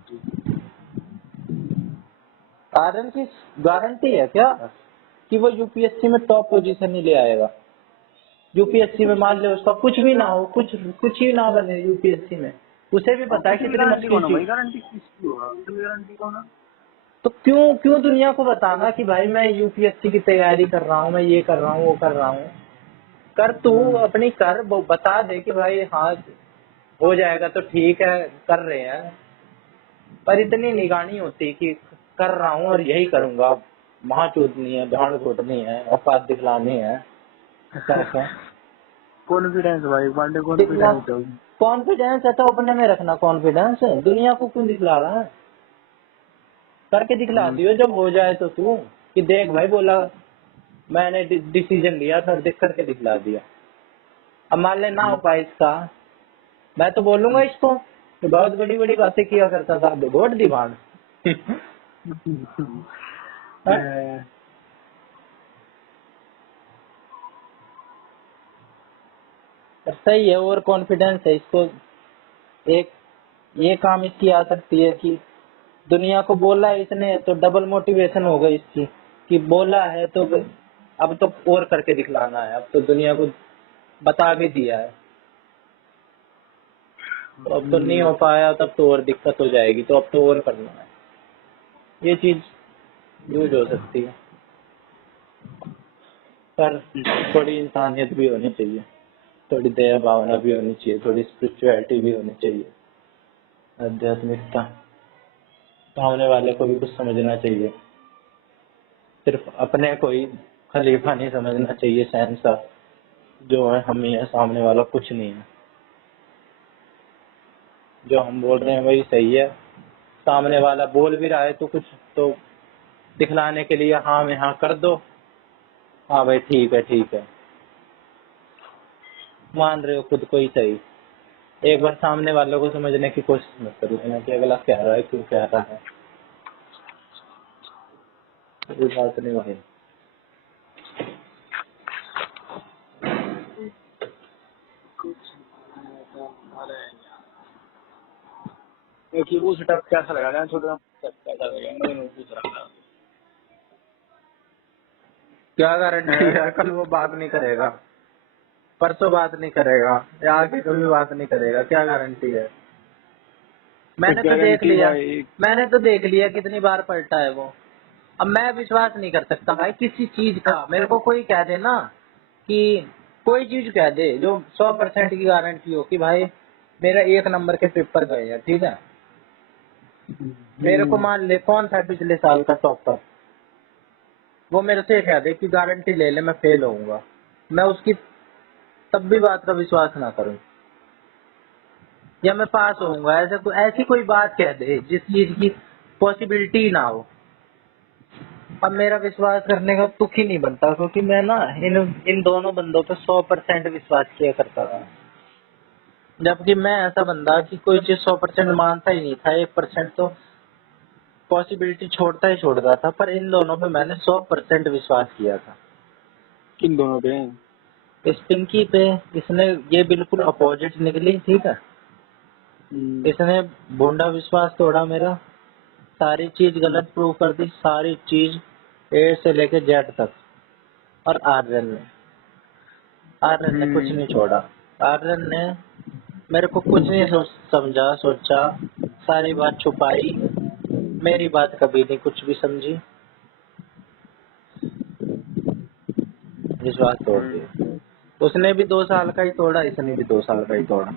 कारण की गारंटी है क्या कि वो यूपीएससी में टॉप पोजीशन ही ले आएगा। यूपीएससी में मान ले उसका कुछ भी ना हो, कुछ ही ना बने यूपीएससी में, उसे भी पता है कितनी मुश्किल चीज। गारंटी किसकी होगा, गारंटी कौन है? तो क्यों क्यों दुनिया को बताना कि भाई मैं यूपीएससी की तैयारी कर रहा हूँ, मैं ये कर रहा हूँ, वो कर रहा हूँ। कर तू अपनी कर, वो बता दे कि भाई हाँ हो जाएगा तो ठीक है, कर रहे हैं। पर इतनी निगानी होती कि कर रहा हूँ और यही करूंगा, वहां चूदनी है, भाड़ घोटनी है, औकात दिखलानी है। कैसा कॉन्फिडेंस भाई, पांडे कॉन्फिडेंस है। कॉन्फिडेंस है तो अपने में रखना कॉन्फिडेंस, दुनिया को क्यों दिखला रहा है। करके दिखला दियो जब हो जाए तो तू, कि देख भाई बोला मैंने डिसीजन लिया था, देख करके दिखला दिया। अब मान ले ना हो पाए इसका, मैं तो बोलूंगा इसको कि बहुत बड़ी बड़ी बातें किया करता था, घोट दी भाड़। सही है, और कॉन्फिडेंस है इसको। एक ये काम इसकी आ सकती है कि दुनिया को बोला है इसने तो डबल मोटिवेशन हो गई इसकी, कि बोला है तो अब तो और करके दिखलाना है, अब तो दुनिया को बता भी दिया है, तो अब तो नहीं हो पाया, तब तो और दिक्कत हो जाएगी, तो अब तो और करना है। ये चीज यूज हो सकती है, पर थोड़ी इंसानियत भी होनी चाहिए, थोड़ी दया भावना भी होनी चाहिए, थोड़ी स्पिरिचुअलिटी भी होनी चाहिए, आध्यात्मिकता। सामने वाले को भी कुछ समझना चाहिए, सिर्फ अपने को ही खलीफा नहीं समझना चाहिए, शहंशाह जो है हम ही है, सामने वाला कुछ नहीं है। जो हम बोल रहे हैं वही सही है, सामने वाला बोल भी रहा है तो कुछ तो दिखलाने के लिए हाँ में हाँ कर दो, हाँ भाई ठीक है ठीक है, मान रहे हो खुद को ही सही। एक बार सामने वालों को समझने की कोशिश मत करो लेना कि अगला कह रहा है क्यों कह रहा है, कोई बात नहीं भाई। कि वो सेटअप कैसा लगा था, छोटा कैसा लगा, मैं पूछ रहा था। क्या गारंटी है कल वो बात नहीं करेगा, परसों बात नहीं करेगा, या आगे कभी बात नहीं करेगा, क्या गारंटी है। मैंने तो देख गारंटी लिया, भाई, मैंने तो देख लिया कितनी बार पलटा है वो। अब मैं विश्वास नहीं कर सकता भाई किसी चीज का। मेरे को कोई कह दे ना कि कोई चीज कह दे जो 100% की गारंटी हो कि भाई मेरा 1 नंबर के पेपर गए हैं, ठीक है। मेरे को मान ले कौन था पिछले साल का टॉपर, वो मेरे से कह दे कि गारंटी ले ले मैं फेल होऊंगा, मैं उसकी तब भी बात का विश्वास ना करूं, या मैं पास होऊंगा, ऐसी कोई बात कह दे जिस चीज की पॉसिबिलिटी ना हो। अब मेरा विश्वास करने का तुक ही नहीं बनता, क्योंकि मैं ना इन इन दोनों बंदों पे 100% विश्वास किया करता था। जबकि मैं ऐसा बंदा कि कोई चीज 100% मानता ही नहीं था, 1% तो पॉसिबिलिटी छोड़ता ही छोड़ता था, पर इन दोनों पे मैंने 100% विश्वास किया था। किन दोनों पे? इस पिंकी पे इसने ये बिल्कुल अपोजिट निकली, ठीक है। इसने भोंडा विश्वास तोड़ा मेरा, सारी चीज गलत प्रूव कर दी, सारी चीज ए से लेके जेड तक। और आर्यन ने कुछ नहीं छोड़ा। आर्यन ने मेरे को कुछ नहीं समझा सोचा, सारी बात छुपाई, मेरी बात कभी नहीं कुछ भी समझी, विश्वास तोड़ दिया। उसने भी 2 साल का ही तोड़ा, इसने भी 2 साल का ही तोड़ा।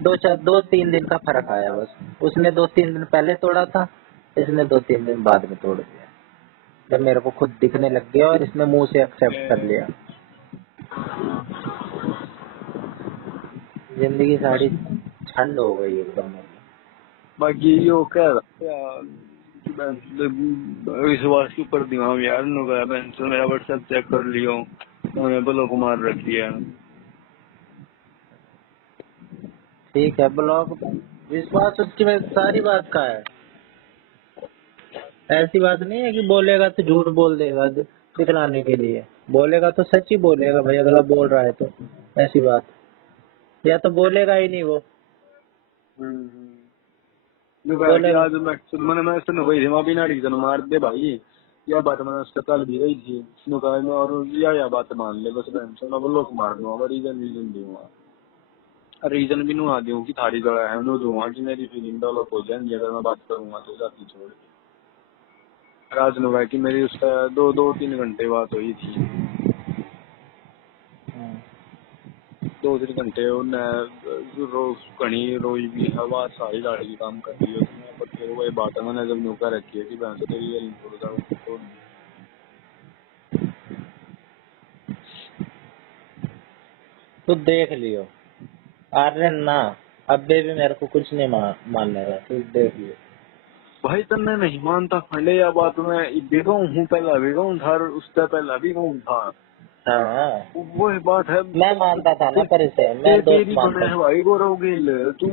2-3 दिन का फर्क आया बस। उसने 2-3 दिन पहले तोड़ा था, इसने 2-3 दिन बाद में तोड़ दिया, जब मेरे को खुद दिखने लग गया और इसने मुंह से एक्सेप्ट कर लिया। जिंदगी सारी ठंड हो गई एकदम। बाकी यो कह रहा विश्वास के ऊपर दिमाग यार नुका पेंसिल मेरा व्हाट्सएप चेक कर लियो, उन्होंने ब्लॉक मार रखी है। ठीक है, ब्लॉग विश्वास उसकी में सारी बात का है। ऐसी बात नहीं है कि बोलेगा तो झूठ बोल देगा दिखलाने के लिए, बोलेगा तो सच ही बोलेगा भाई, अगला बोल रहा है तो। ऐसी बात, या तो बोलेगा ही नहीं वो, बोलेगा। आज मैं सुन गई थी, मैं भी नाड़ी तन मार दे भाई, यह बात मैंने उसका कल भी गई थी, उसने कहा मैं और यह बात मान ले बस, पेंसिल मैं ब्लॉक मार दूंगा, रीजन दूंगा, रीजन भी नुआ दूं कि थारी गला है नो दूंगा कि मेरी फीलिंग डेवलप हो जाएंगी अगर मैं बात करूंगा तो जाती छोड़ के। राज नुका कि मेरी उसका 2-3 घंटे बात हुई थी, 2-3 घंटे उन्हें रोज भी हवा सारी गाड़ी की काम कर रही है उसने, पर फिर वही बात है मैंने जब नुका रखी है कि बहन से तेरी यही छोड़ तो देख लियो आर्यन ना, अबे भी मेरे को कुछ नहीं मानने का, तू देख लियो। भाई तन्ने नहीं मानता खंडे या बात में बेगा हूँ, पहला बेगा हूँ था, उससे पहला भी हूँ था। हाँ वो बात है, मैं मानता था ना, पर इसे मैं दोस्त तेरी मानता बना है भाई गौरव गेल, तू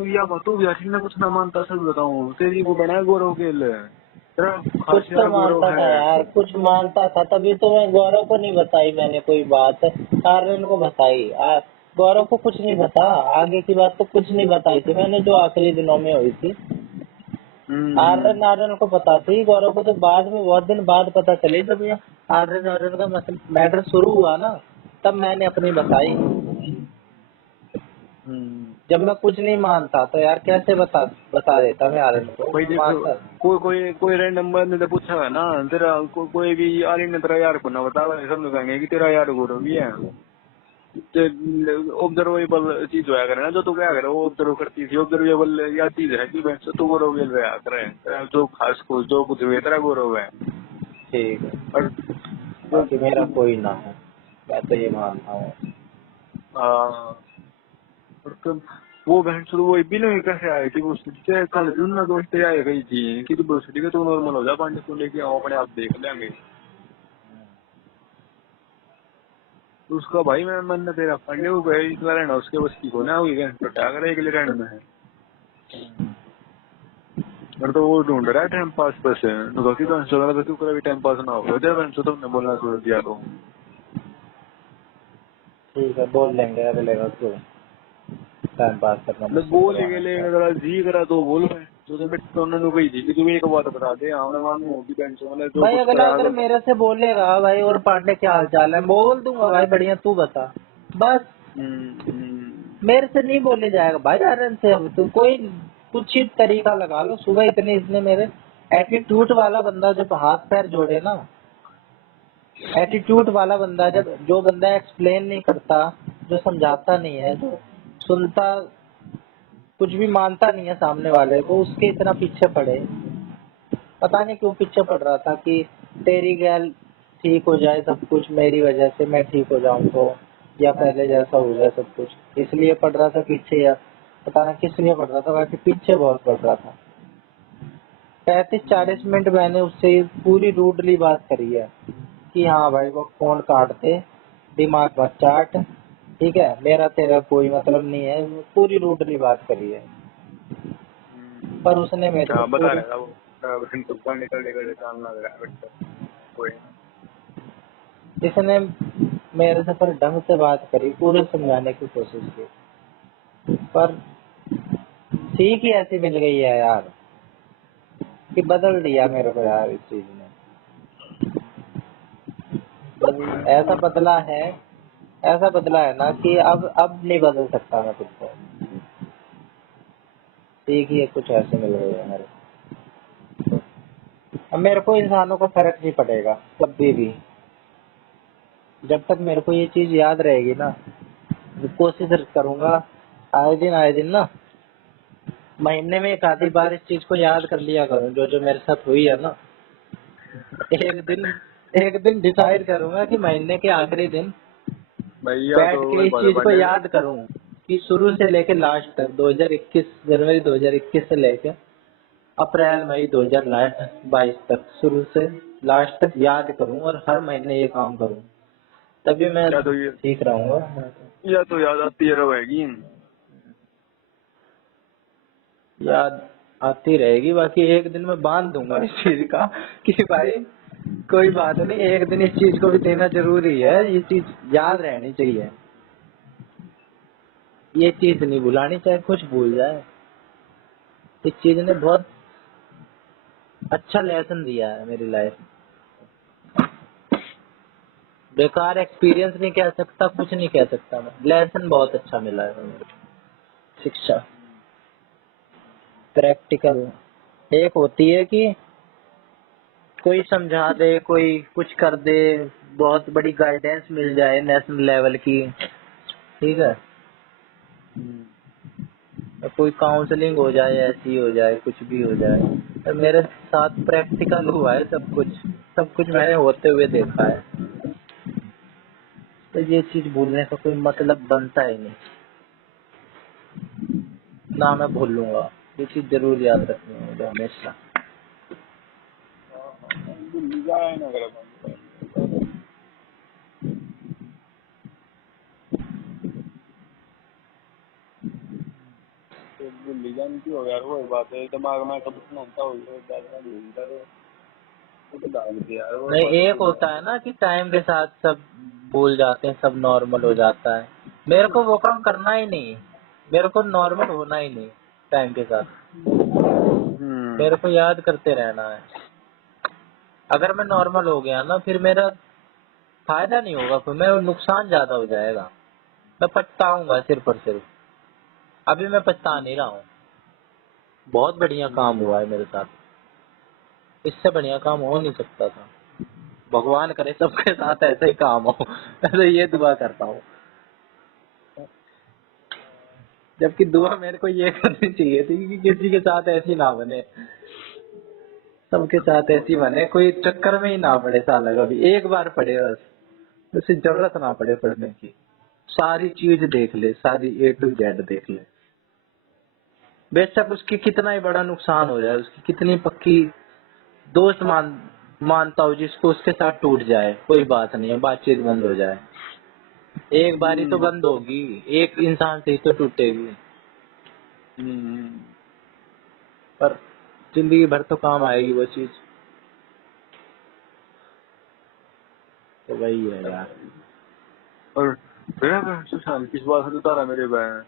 यार ने कुछ ना मानता, सच बताऊं तेरी वो बना है गौरव गेल, तेरा कुछ खासिया तो गौरव मानता था है। यार, कुछ मानता था, तभी तो मैं गौरव को नहीं बताई मैंने कोई बात, आर्यन को बताई। गौरव को कुछ नहीं बता, आगे की बात तो कुछ नहीं बताई थी मैंने, जो आखिरी दिनों में हुई थी। आर्यन को पता थी, गौरव को तो बाद में बहुत दिन बाद पता चली, जब ये आर्यन का मैटर शुरू हुआ ना, तब मैंने अपनी बताई। जब मैं कुछ नहीं मानता तो यार कैसे बता देता मैं यार इनको भाई देखो, मानता। कोई रैंडम बंदे ने पूछा है ना तेरा कोई भी यार ने तेरा यार को ना बता, सब लोग कहेंगे कि तेरा यार गौरव भी है। ऑब्जर्वेबल चीज होया करे ना, जो तू क्या करे वो ऑब्जर्व करती थी, ऑब्जर्वेबल या चीज है कि बहन तू गौरव भी होया करे, तेरा जो खास को जो कुछ हुए तेरा गौरव है। ठीक है, और बाकी मेरा कोई ना है, मैं तो ये मानता हूँ। हाँ, और तब वो बहन चोद वो भी नहीं कैसे आए कि वो सोचते कल दिन ना दोस्त आए गई थी कि तू बस ठीक है तू नॉर्मल हो जा, पांडे को लेके आओ अपने आप देख लेंगे। तो उसका भाई मैं मन तेरा पांडे को गए इतना रहना उसके बस की को ना हुई गए तो क्या करे के लिए रहने में है। और तो वो ढूंढ रहा है टाइम पास बस है, तो बाकी तो इंस्टाग्राम पे तू कभी टाइम पास ना हो जाए बहन चोद, तुमने बोलना छोड़ दिया तो। ठीक है, बोल लेंगे अगले का क्यों टाइम पास करना मैं मुझसे बोल के करवाना ले है। अगर जी करा तो बोल मैं तो मैं तो उन्होंने कही थी कि तुम्हें एक बात बता दे, हाँ मैं मानू कि बहन चोद मैंने जो भाई कुछ अगला करा अगर मेरे से बोलेगा भाई और पांडे क्या हाल चाल है, बोल दूंगा भाई बढ़िया तू बता, बस। मेरे से नहीं बोले जाएगा भाई आराम से, अब तो कोई कुछ ही तरीका लगा लो। सुबह इतने इसने मेरे एटीट्यूड वाला बंदा जब हाथ पैर जोड़े ना, एटीट्यूड वाला बंदा जब, जो बंदा एक्सप्लेन नहीं करता, जो समझाता नहीं है, जो सुनता कुछ भी मानता नहीं है सामने वाले को, उसके इतना पीछे पड़े। पता नहीं क्यों पीछे पड़ रहा था कि तेरी गैल ठीक हो जाए सब कुछ, मेरी वजह से मैं ठीक हो जाऊं तो, या पहले जैसा हो जाए सब कुछ, इसलिए पड़ रहा था पीछे, या पता नहीं किस लिए पड़ रहा था, बाकी पीछे बहुत पड़ रहा था। 35-40 मिनट मैंने उससे पूरी रूडली बात करी है कि हाँ भाई वो फोन काट दे, दिमाग मत चाट, ठीक है, मेरा तेरा कोई मतलब नहीं है, पूरी रूडली बात करी है। पर उसने मेरे को हाँ बता पूरी, रहा था वो बहन चोद का निकल निकल काम ना लगा बेटा कोई। इसने मेरे से पर ढंग से बात करी, पूरे समझाने की कोशिश की, पर सीख ही ऐसी मिल गई है यार कि बदल दिया मेरे को यार इस चीज ने। बस ऐसा बदला है ना कि अब नहीं बदल सकता मैं खुद को। सीख ही कुछ ऐसे मिल गई है मेरे को। अब मेरे को इंसानों का फर्क नहीं पड़ेगा कभी भी, जब तक मेरे को ये चीज याद रहेगी ना, मैं कोशिश करूंगा आए दिन ना, महीने में एक आधी बार इस चीज को याद कर लिया करूं, जो जो मेरे साथ हुई है ना। एक दिन डिसाइड करूंगा कि महीने के आखिरी दिन भैया तो बैठ के वही इस बात चीज को बने। याद करूं कि शुरू से लेके लास्ट तक 2021 जनवरी 2021 से लेके अप्रैल मई 2022 तक, शुरू से लास्ट तक याद करूं और हर महीने ये काम करूं, तभी मैं या तो ये ठीक रहूंगा। या तो याद आती है रहेगी। याद आती रहेगी, बाकी एक दिन मैं बांध दूंगा इस चीज का कि भाई कोई बात नहीं, एक दिन इस चीज को भी देना जरूरी है, ये चीज याद रहनी चाहिए, ये चीज नहीं भुलानी, चाहे कुछ भूल जाए। इस चीज ने बहुत अच्छा लेसन दिया है मेरी लाइफ, बेकार एक्सपीरियंस नहीं कह सकता, कुछ नहीं कह सकता, मैं लेसन बहुत अच्छा मिला है मेरे को। शिक्षा प्रैक्टिकल एक होती है कि कोई समझा दे, कोई कुछ कर दे, बहुत बड़ी गाइडेंस मिल जाए नेशनल लेवल की, ठीक है, तो कोई काउंसलिंग हो जाए, ऐसी हो जाए, कुछ भी हो जाए, तो मेरे साथ प्रैक्टिकल हुआ है सब कुछ मैंने होते हुए देखा है, तो ये चीज भूलने का कोई मतलब बनता ही नहीं, ना मैं भूलूंगा, ये चीज जरूर याद रखनी है मुझे हमेशा। जाए ना करे तो भूल जानती हो यार, वो बात है दिमाग में कब सुनाता हो भूलता तो डाल दिया यार, वो नहीं, बात एक तो होता है ना कि टाइम के साथ सब भूल जाते हैं, सब नॉर्मल हो जाता है, मेरे को वो काम करना ही नहीं, मेरे को नॉर्मल होना ही नहीं टाइम के साथ, मेरे को याद करते रहना है। अगर मैं नॉर्मल हो गया ना, फिर मेरा फायदा नहीं होगा, फिर मेरा नुकसान ज्यादा हो जाएगा, मैं पछताऊंगा सिर्फ और सिर्फ। अभी मैं पछता नहीं रहा हूँ, बहुत बढ़िया काम हुआ है मेरे साथ, इससे बढ़िया काम हो नहीं सकता था। भगवान करे सबके साथ ऐसे ही काम हो, मैं तो ये दुआ करता हूँ। जबकि दुआ मेरे को ये करनी चाहिए थी कि किसी के साथ ऐसी ना बने, सबके साथ ऐसी बने, कोई चक्कर में ही ना पड़े साला, कभी एक बार पड़े बस, उसे जरूरत ना पड़े पढ़ने की, सारी चीज देख ले, सारी A to Z देख ले, बेशक उसकी कितना ही बड़ा नुकसान हो जाए, उसकी कितनी पक्की दोस्त मानता हूँ जिसको, उसके साथ टूट जाए कोई बात नहीं है, बातचीत बंद हो जाए, एक बारी तो बंद होगी, एक इंसान से ही तो टूटेगी, पर जिंदगी भर तो काम आएगी वो चीज, तो वही है यार। और फिर शाम किस बात से उतारा मेरे बहन,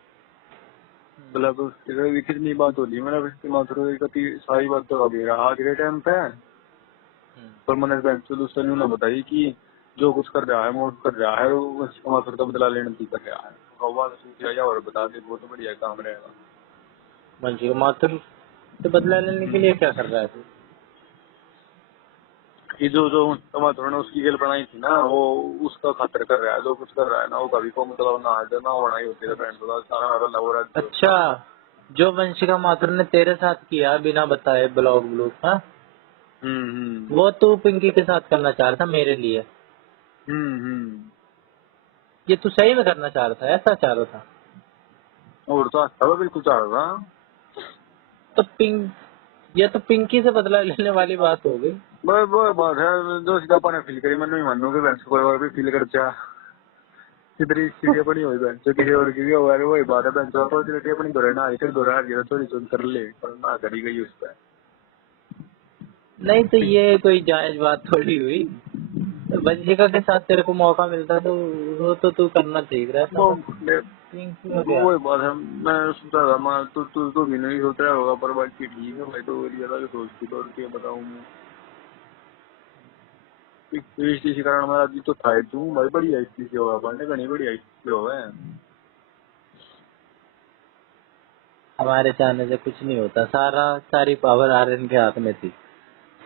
मतलब उसकी कितनी बात होती है, मैंने इसकी मात्र सारी बात तो अभी रहा आज के टाइम पे, पर मैंने बैंक से दूसरे ने उन्हें बताई कि जो कुछ कर रहा है मोट कर रहा है, वो उसका मात्र का बदला लेने की कर रहा है, कौवा सूझ जाए और बता दे, वो तो बढ़िया काम रहेगा। मंजी का मात्र तो बदला लेने के लिए क्या कर रहा है तू? कि जो जो टमाटर ने उसकी गेल बनाई थी ना, वो उसका खातर कर रहा है, जो कुछ कर रहा है ना वो कभी को मतलब ना है ना होना ही होती है बैंक तो सारा हमारा लग रहा है। अच्छा, जो वंशिका माथुर ने तेरे साथ किया बिना बताए ब्लॉग ब्लॉग, हाँ वो तू पिंकी के साथ करना चाह रहा था मेरे लिए, ये तू सही में करना चाह रहा था, ऐसा चाह रहा था? और तो अच्छा बिल्कुल चाह रहा था। तो ये तो पिंकी से बदला लेने वाली बात हो गई। वो बात है जो सीधा अपने फील करी, मैं नहीं मानू कि बैंक कोई और भी फील कर चाह किधर सीधे अपनी हुई बैंक से किसी और की भी हो, वही बात है बैंक तो अपॉर्चुनिटी अपनी दोहराना इधर दोहरा दिया, थोड़ी चुन कर ले, पर ना करी गई उस पर। नहीं तो ये कोई जायज बात थोड़ी हुई, तो वंशिका के साथ तेरे को मौका मिलता तो वो तो तू करना ठीक रहता। वही बात है, मैं सोचा था मैं तू भी नहीं सोच रहा होगा, पर बाकी ठीक है भाई, तो ज्यादा सोचती तो और क्या बताऊँ मैं, इसी कारण मेरा जी तो था तू भाई बढ़िया स्थिति होगा, पढ़ने का नहीं बढ़िया स्थिति होगा। हमारे चाहने से कुछ नहीं होता, सारी पावर आर्यन के हाथ में थी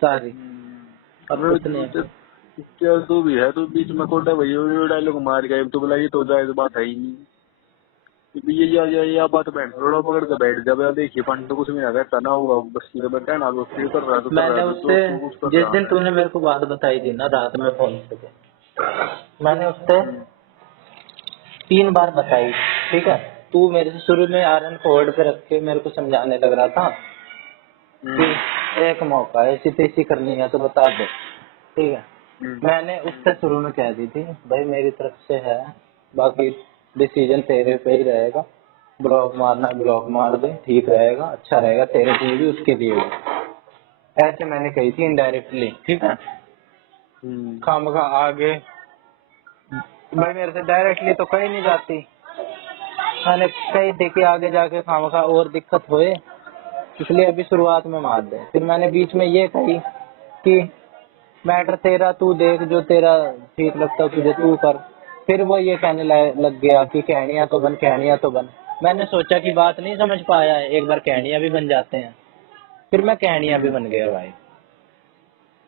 सारी, अब कुछ नहीं। तू भी है, तू बीच में कोटा भाई वो डायलॉग मार गए, तो बोला ये तो जाए तो बात है ही नहीं, ये बात बैठ थोड़ा पकड़ के बैठ जब यार देखिए पंड तो कुछ भी ना कहता ना होगा, बस ये बैठा है ना वो फील कर रहा है तो मैंने उससे जिस दिन तूने मेरे को बात बताई थी ना रात में फोन पे, मैंने उससे 3 बार बताई, ठीक है? तू मेरे से शुरू में आर्यन को होल्ड पे रख के मेरे को समझाने लग रहा था कि एक मौका ऐसी तैसी करनी है तो बता दे, ठीक है? मैंने उससे शुरू में कह दी थी भाई मेरी तरफ से है, बाकी डिसीजन तेरे पे ही रहेगा, ब्लॉक मारना ब्लॉक मार दे, ठीक रहेगा, अच्छा रहेगा तेरे लिए भी उसके लिए भी, ऐसे मैंने कही थी इनडायरेक्टली, ठीक है? खामखा आगे भाई मेरे से डायरेक्टली तो कही नहीं जाती, मैंने कही थी कि आगे जाके खामखा और दिक्कत होए, इसलिए अभी शुरुआत में मार दे। फिर मैंने बीच में ये कही कि मैटर तेरा, तू देख जो तेरा ठीक लगता है तुझे तू कर। फिर वो ये कहने लग गया कि कहानियां तो बन, कहानियां तो बन। मैंने सोचा कि बात नहीं समझ पाया है, एक बार कहानियां भी बन जाते हैं। फिर मैं कहानियां भी बन गया भाई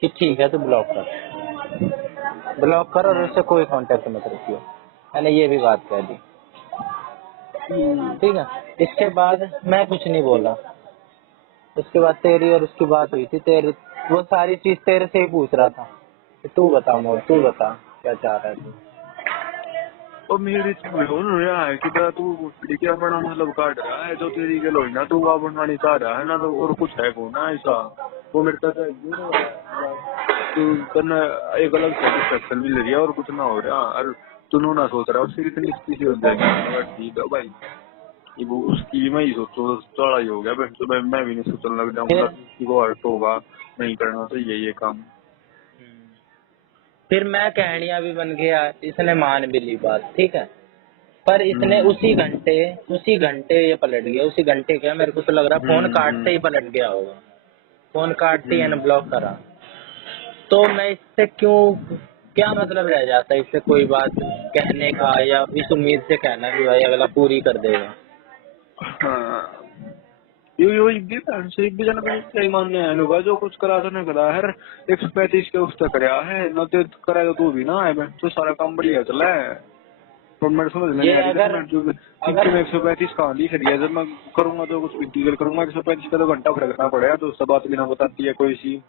कि ठीक है तू ब्लॉक कर और उससे कोई कांटेक्ट मत रखियो, मैंने ये भी बात कह दी, ठीक है? इसके बाद मैं कुछ नहीं बोला, उसके बाद तेरी और उसकी बात हुई थी, तेरी वो सारी चीज तेरे से ही पूछ रहा था कि तू बता मोर, तू बता क्या चाह रहा है तू। और मेरी रहा है कि तू देखिए अपना मतलब काट रहा है, जो तेरी गल हुई ना तू वो बनानी चाह रहा है ना, तो और कुछ है को ना ऐसा, वो मेरे साथ तू करना एक अलग सेटिस्फेक्शन मिल रही है और कुछ ना हो रहा, और तू ना सोच रहा उससे कितनी स्थिति हो जाएगी, ठीक है भाई वो उसकी मैं ही सोचो चौड़ा ही हो गया, तो मैं भी नहीं सोचने लग जाऊंगा किसी को अर्थ होगा नहीं करना तो यही काम। फिर मैं कहानियां भी बन गया, इसने मान भी ली बात, ठीक है? पर इसने उसी घंटे ये पलट गया, उसी घंटे क्या मेरे को तो लग रहा फोन काटते ही पलट गया होगा, फोन काटते ही अनब्लॉक करा। तो मैं इससे क्या मतलब रह जाता है इससे कोई बात कहने का, या इस उम्मीद से कहना कि भाई अगला पूरी कर देगा। हाँ यो इब्बी पैन से इब्बी जन पे सही मानने हैं लोग जो कुछ करा तो नहीं करा है 135 के उस तक कराया है ना तो करा तो तू भी ना है तो सारा काम बढ़िया चला है तो मैं समझ में ये नहीं आ रही अगर मैं जो अगर मैं 135 कहाँ दिख रही है जब मैं करूंगा तो कुछ इंटीग्रल करूंगा 135 का तो घंटा फटकना पड़ेगा तो उससे बात बिना बताती है कोई सी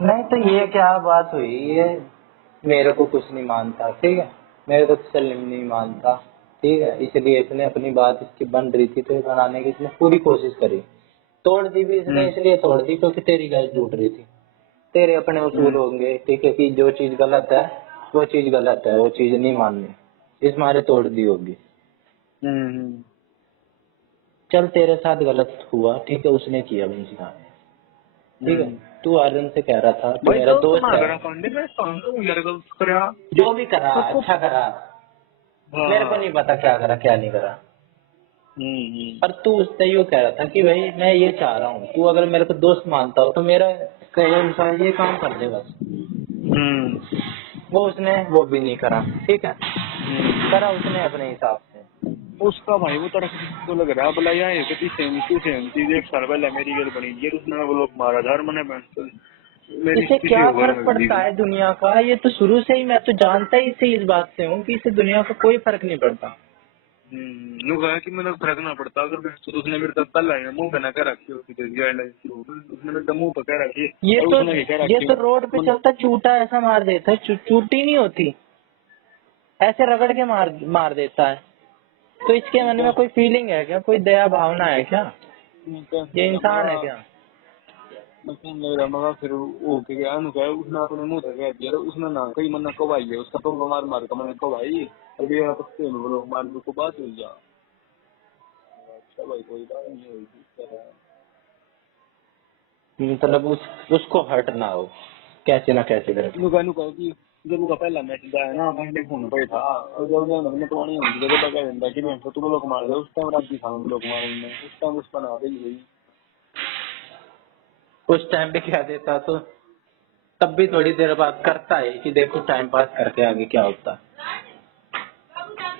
नहीं तो ये क्या बात हुई, ये मेरे को कुछ नहीं मानता, ठीक है, मेरे को सलीम नहीं मानता, ठीक है, इसलिए इसने अपनी बात इसकी बन रही थी तो ये बनाने की इसने पूरी कोशिश करी, तोड़ दी भी इसने इसलिए तोड़ दी क्योंकि तेरी गैस टूट रही थी, तेरे अपने उसूल हम्म होंगे, ठीक है, कि जो चीज गलत है वो चीज गलत है, वो चीज नहीं माननी, इस मारे तोड़ दी होगी। हम्म चल तेरे साथ गलत हुआ, ठीक है, उसने किया बंसी, ठीक है, हम्म तू आर्यन से कह रहा था तू भाई मेरा तो दोस्त ना है, करा पांडे मैं काम तो यार गलत करा जो भी करा सबको अच्छा करा, मेरे को नहीं हाँ पता क्या करा क्या नहीं करा, पर तू उससे यूँ कह रहा था कि भाई मैं ये चाह रहा हूँ, तू अगर मेरे को दोस्त मानता हो तो मेरा कहे अनुसार ये काम कर दे बस। हम्म वो उसने वो भी नहीं करा, ठीक है, हम्म करा उसने अपने हिसाब से। उसका भाई वो तरफ तो लग रहा है भला यार ये कि सेम टू सेम चीज एक साल पहले मेरी गर्ल बनी थी और उसने वो लोग मारा था और मैंने मेरी इसे किसी क्या और फर्क में दी पड़ता है दुनिया का, ये तो शुरू से ही मैं तो जानता ही इसे इस बात से हूँ कि इसे दुनिया का कोई फर्क नहीं पड़ता। नु कहा कि मैंने फर्क ना पड़ता अगर तो उसने मेरे तक पहले मुंह पे ना कह रखी होती थी गाइडलाइंस उसने मेरे मुंह पे कह रखी ये और तो उसने क्या कह ये रखी तो रोड पे चलता चूटा ऐसा मार देता है, चूटी नहीं होती, ऐसे रगड़ के मार मार देता है, तो इसके मन में कोई फीलिंग है क्या, कोई दया भावना है क्या, ये इंसान है क्या? मशीन लग रहा मगर फिर वो के गया नु कहा उसने अपने मुंह तक कह दिया उसने ना कहीं मना कवाई है उसका तो मार मार का मैंने कवाई अभी आप उसके लोग मार को बात हुई जा अच्छा भाई कोई बात नहीं हुई मतलब उसको हर्ट ना हो कैसे ना कैसे करके। नु कहा कि जब वो पहला मैच आया ना मैंने फोन पे था और जब मैंने तो नहीं होती जब तक कहता कि मैं तो तुम लोग मार दो उस टाइम रात की शाम लोग मारेंगे उस टाइम उसका ना दे गई उस टाइम पे क्या देता तो तब भी थोड़ी देर बाद करता है कि देखो टाइम पास करके आगे क्या होता है।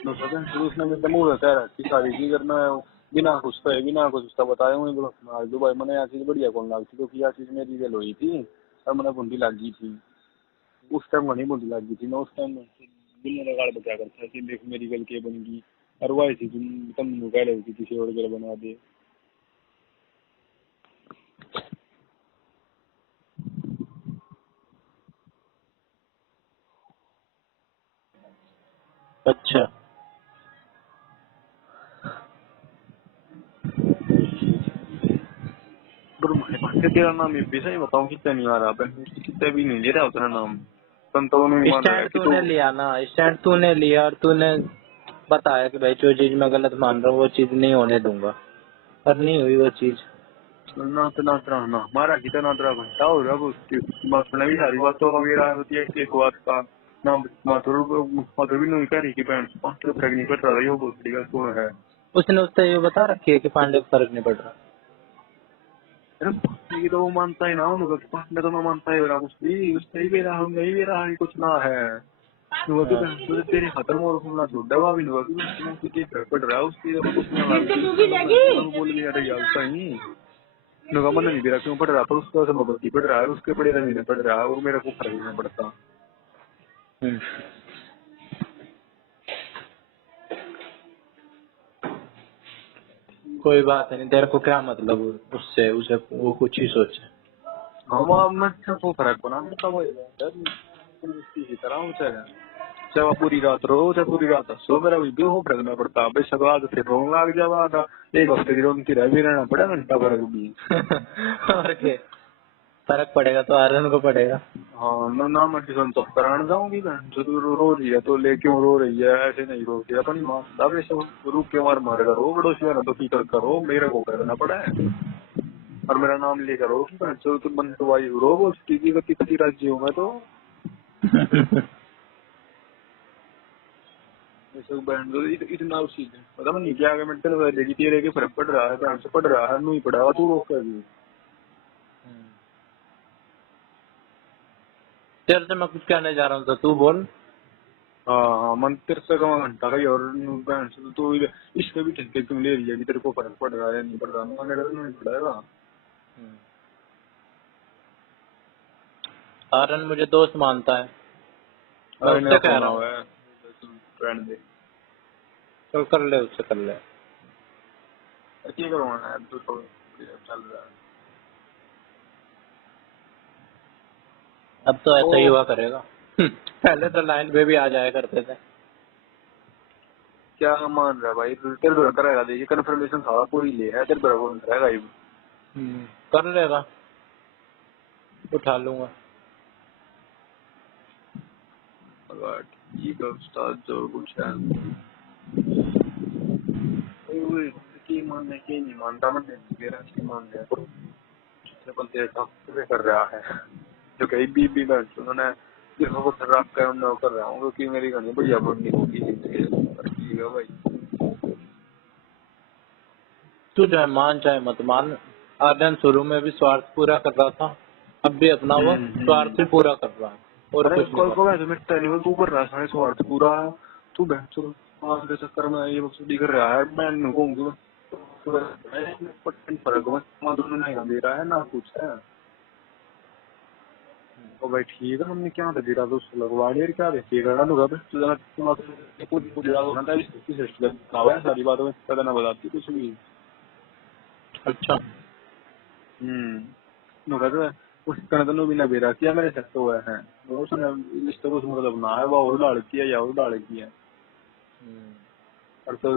तो सदन शुरू उसने मेरे मुंह में कह रहा कि सारी चीज करना है बिना कुछ कहे बिना कुछ उसका बताया मुझे बोला मार दो भाई मैंने यह चीज बढ़िया कौन लगती क्योंकि यह चीज मेरी दिल हुई थी और मैंने बूंदी लग गई थी उस टाइम वही बूंदी लग गई थी मैं उस टाइम दिल में लगा क्या करता कि देख मेरी गल के बनेगी और वही थी तुम कह रहे किसी और गल बना दे अच्छा पर मेरे पास से तेरा नाम ये भी सही बताऊं कितना नहीं आ रहा कितने भी नहीं ले रहा उतना नाम संतों नहीं मान रहा स्टैंड कि तू तूने लिया ना, स्टैंड तूने लिया और तूने बताया कि भाई जो चीज मैं गलत मान रहा हूँ वो चीज नहीं होने दूंगा, पर नहीं हुई वो चीज। नातना ना हमारा कितना नात्रा घंटा हो रहा है उसकी मतलब भी सारी बातों वगैरह होती है एक बात का ना माथुर भी नहीं कह रही कि बहन तो फर्क नहीं पड़ रहा ये बहुत बड़ी बात तो है उसने उससे ये बता रखी है कि पांडे को फर्क नहीं पड़ रहा। अरे ये तो वो मानता ही ना उनका मैं तो मैं मानता ही रहा कुछ भी उससे ही मेरा हम नहीं मेरा कुछ ना है वो तो हाँ। बहन तो तेरे खत्म और सुनना छोड़ हुआ भी नहीं हुआ कि उसकी पड़ रहा है उसकी तो कुछ नहीं लगती उसको बोल दिया अरे यार सही उनका मन नहीं मेरा क्यों पड़ रहा पर उसका सब बत्ती पड़ रहा है उसके पड़े नहीं पड़ रहा है और मेरे को फर्क नहीं पड़ता हम्म। कोई बात नहीं, तेरे को क्या मतलब उससे, उसे वो कुछ ही सोचे। हम मैं तो फर्क बना देता वो इसी तरह होता है चाहे आप पूरी रात रहो चाहे पूरी रात हंसो मेरा भी हो फर्क नहीं पड़ता बेशक आज फिर रोने लग जावा एक हफ्ते की रोनती रह भी रहना पड़ेगा घंटा फर्क भी और क्या, फर्क पड़ेगा तो आर्यन को पड़ेगा। हाँ ना मैं किसान तब कराने जाऊंगी मैं जो रो रही है तो ले क्यों रो रही है ऐसे नहीं रोती अपनी माँ तब ऐसे रुक के मार मार करो पड़ोसी ना तो फिकर करो मेरे को करना पड़ा है और मेरा नाम लेकर रो कि चलो तुम मन तो आई रो वो की गति कति राज्य हूँ मैं तो ऐसे बहन तो इतना उस चीज पता नहीं क्या मैं तेरे देखी तेरे के फर्क पड़ रहा है बहन से पड़ रहा है नहीं पड़ा तू रोक कर भी तेरे से मैं कुछ कहने जा रहा हूँ तो तू बोल। हाँ मन तेरे से कम घंटा का ही और बहन से तो इसके भी ठंडे क्यों ले रही है कि तेरे को फर्क पड़ रहा है नहीं पड़ रहा, मैंने कहा नहीं पड़ेगा। आर्यन मुझे दोस्त मानता है, मैं अरे उससे मेरा कह फोन रहा हूँ हुआ है फ्रेंड दे चल कर ले, उससे कर ले। क्या करवाना है तो चल रहा है। अब तो ऐसा ही ओ हुआ करेगा। पहले तो लाइन पे भी आ जाया करते थे। क्या मान रहा है भाई, तेरे को करेगा, देखिए कन्फर्मेशन सारा पूरी ले है तेरे को करेगा ये। कर लेगा, उठा लूंगा। अगर ठीक है उस्ताद जो कुछ है की मानने की नहीं मानता, मैं मेरा की मान लिया तो जितने बंदे ऐसा कर रहा है जो कहीं भी उन्होंने जिसको को खराब कर मैं कर रहा हूँ क्योंकि मेरी कहानी बढ़िया बननी होगी ठीक है भाई। तू चाहे मान चाहे मत मान, आर्यन शुरू में भी स्वार्थ पूरा कर रहा था, अब भी अपना वो स्वार्थ ही पूरा कर रहा है और अरे कुछ नहीं कल कर को रहा। वैसे मैं टेलीफोन तू कर रहा है सारे स्वार्थ पूरा, तू बहन चलो पास के चक्कर में ये बकचोदी कर रहा है, मैं नहीं कहूँगी फर्क दोनों नहीं दे रहा है ना कुछ है। तो भाई ठीक है हमने क्या दे रहा तो उसको लगवा लिया क्या देखिए करना लूंगा पूरी पूरी रात होना था सारी बातों में पता ना बताती कुछ भी। अच्छा नुका तो उस तरह तो बिना बेरा किया मेरे साथ हुआ है उसने रिश्ते को मतलब ना है वो और लड़की है या और लड़की है और तो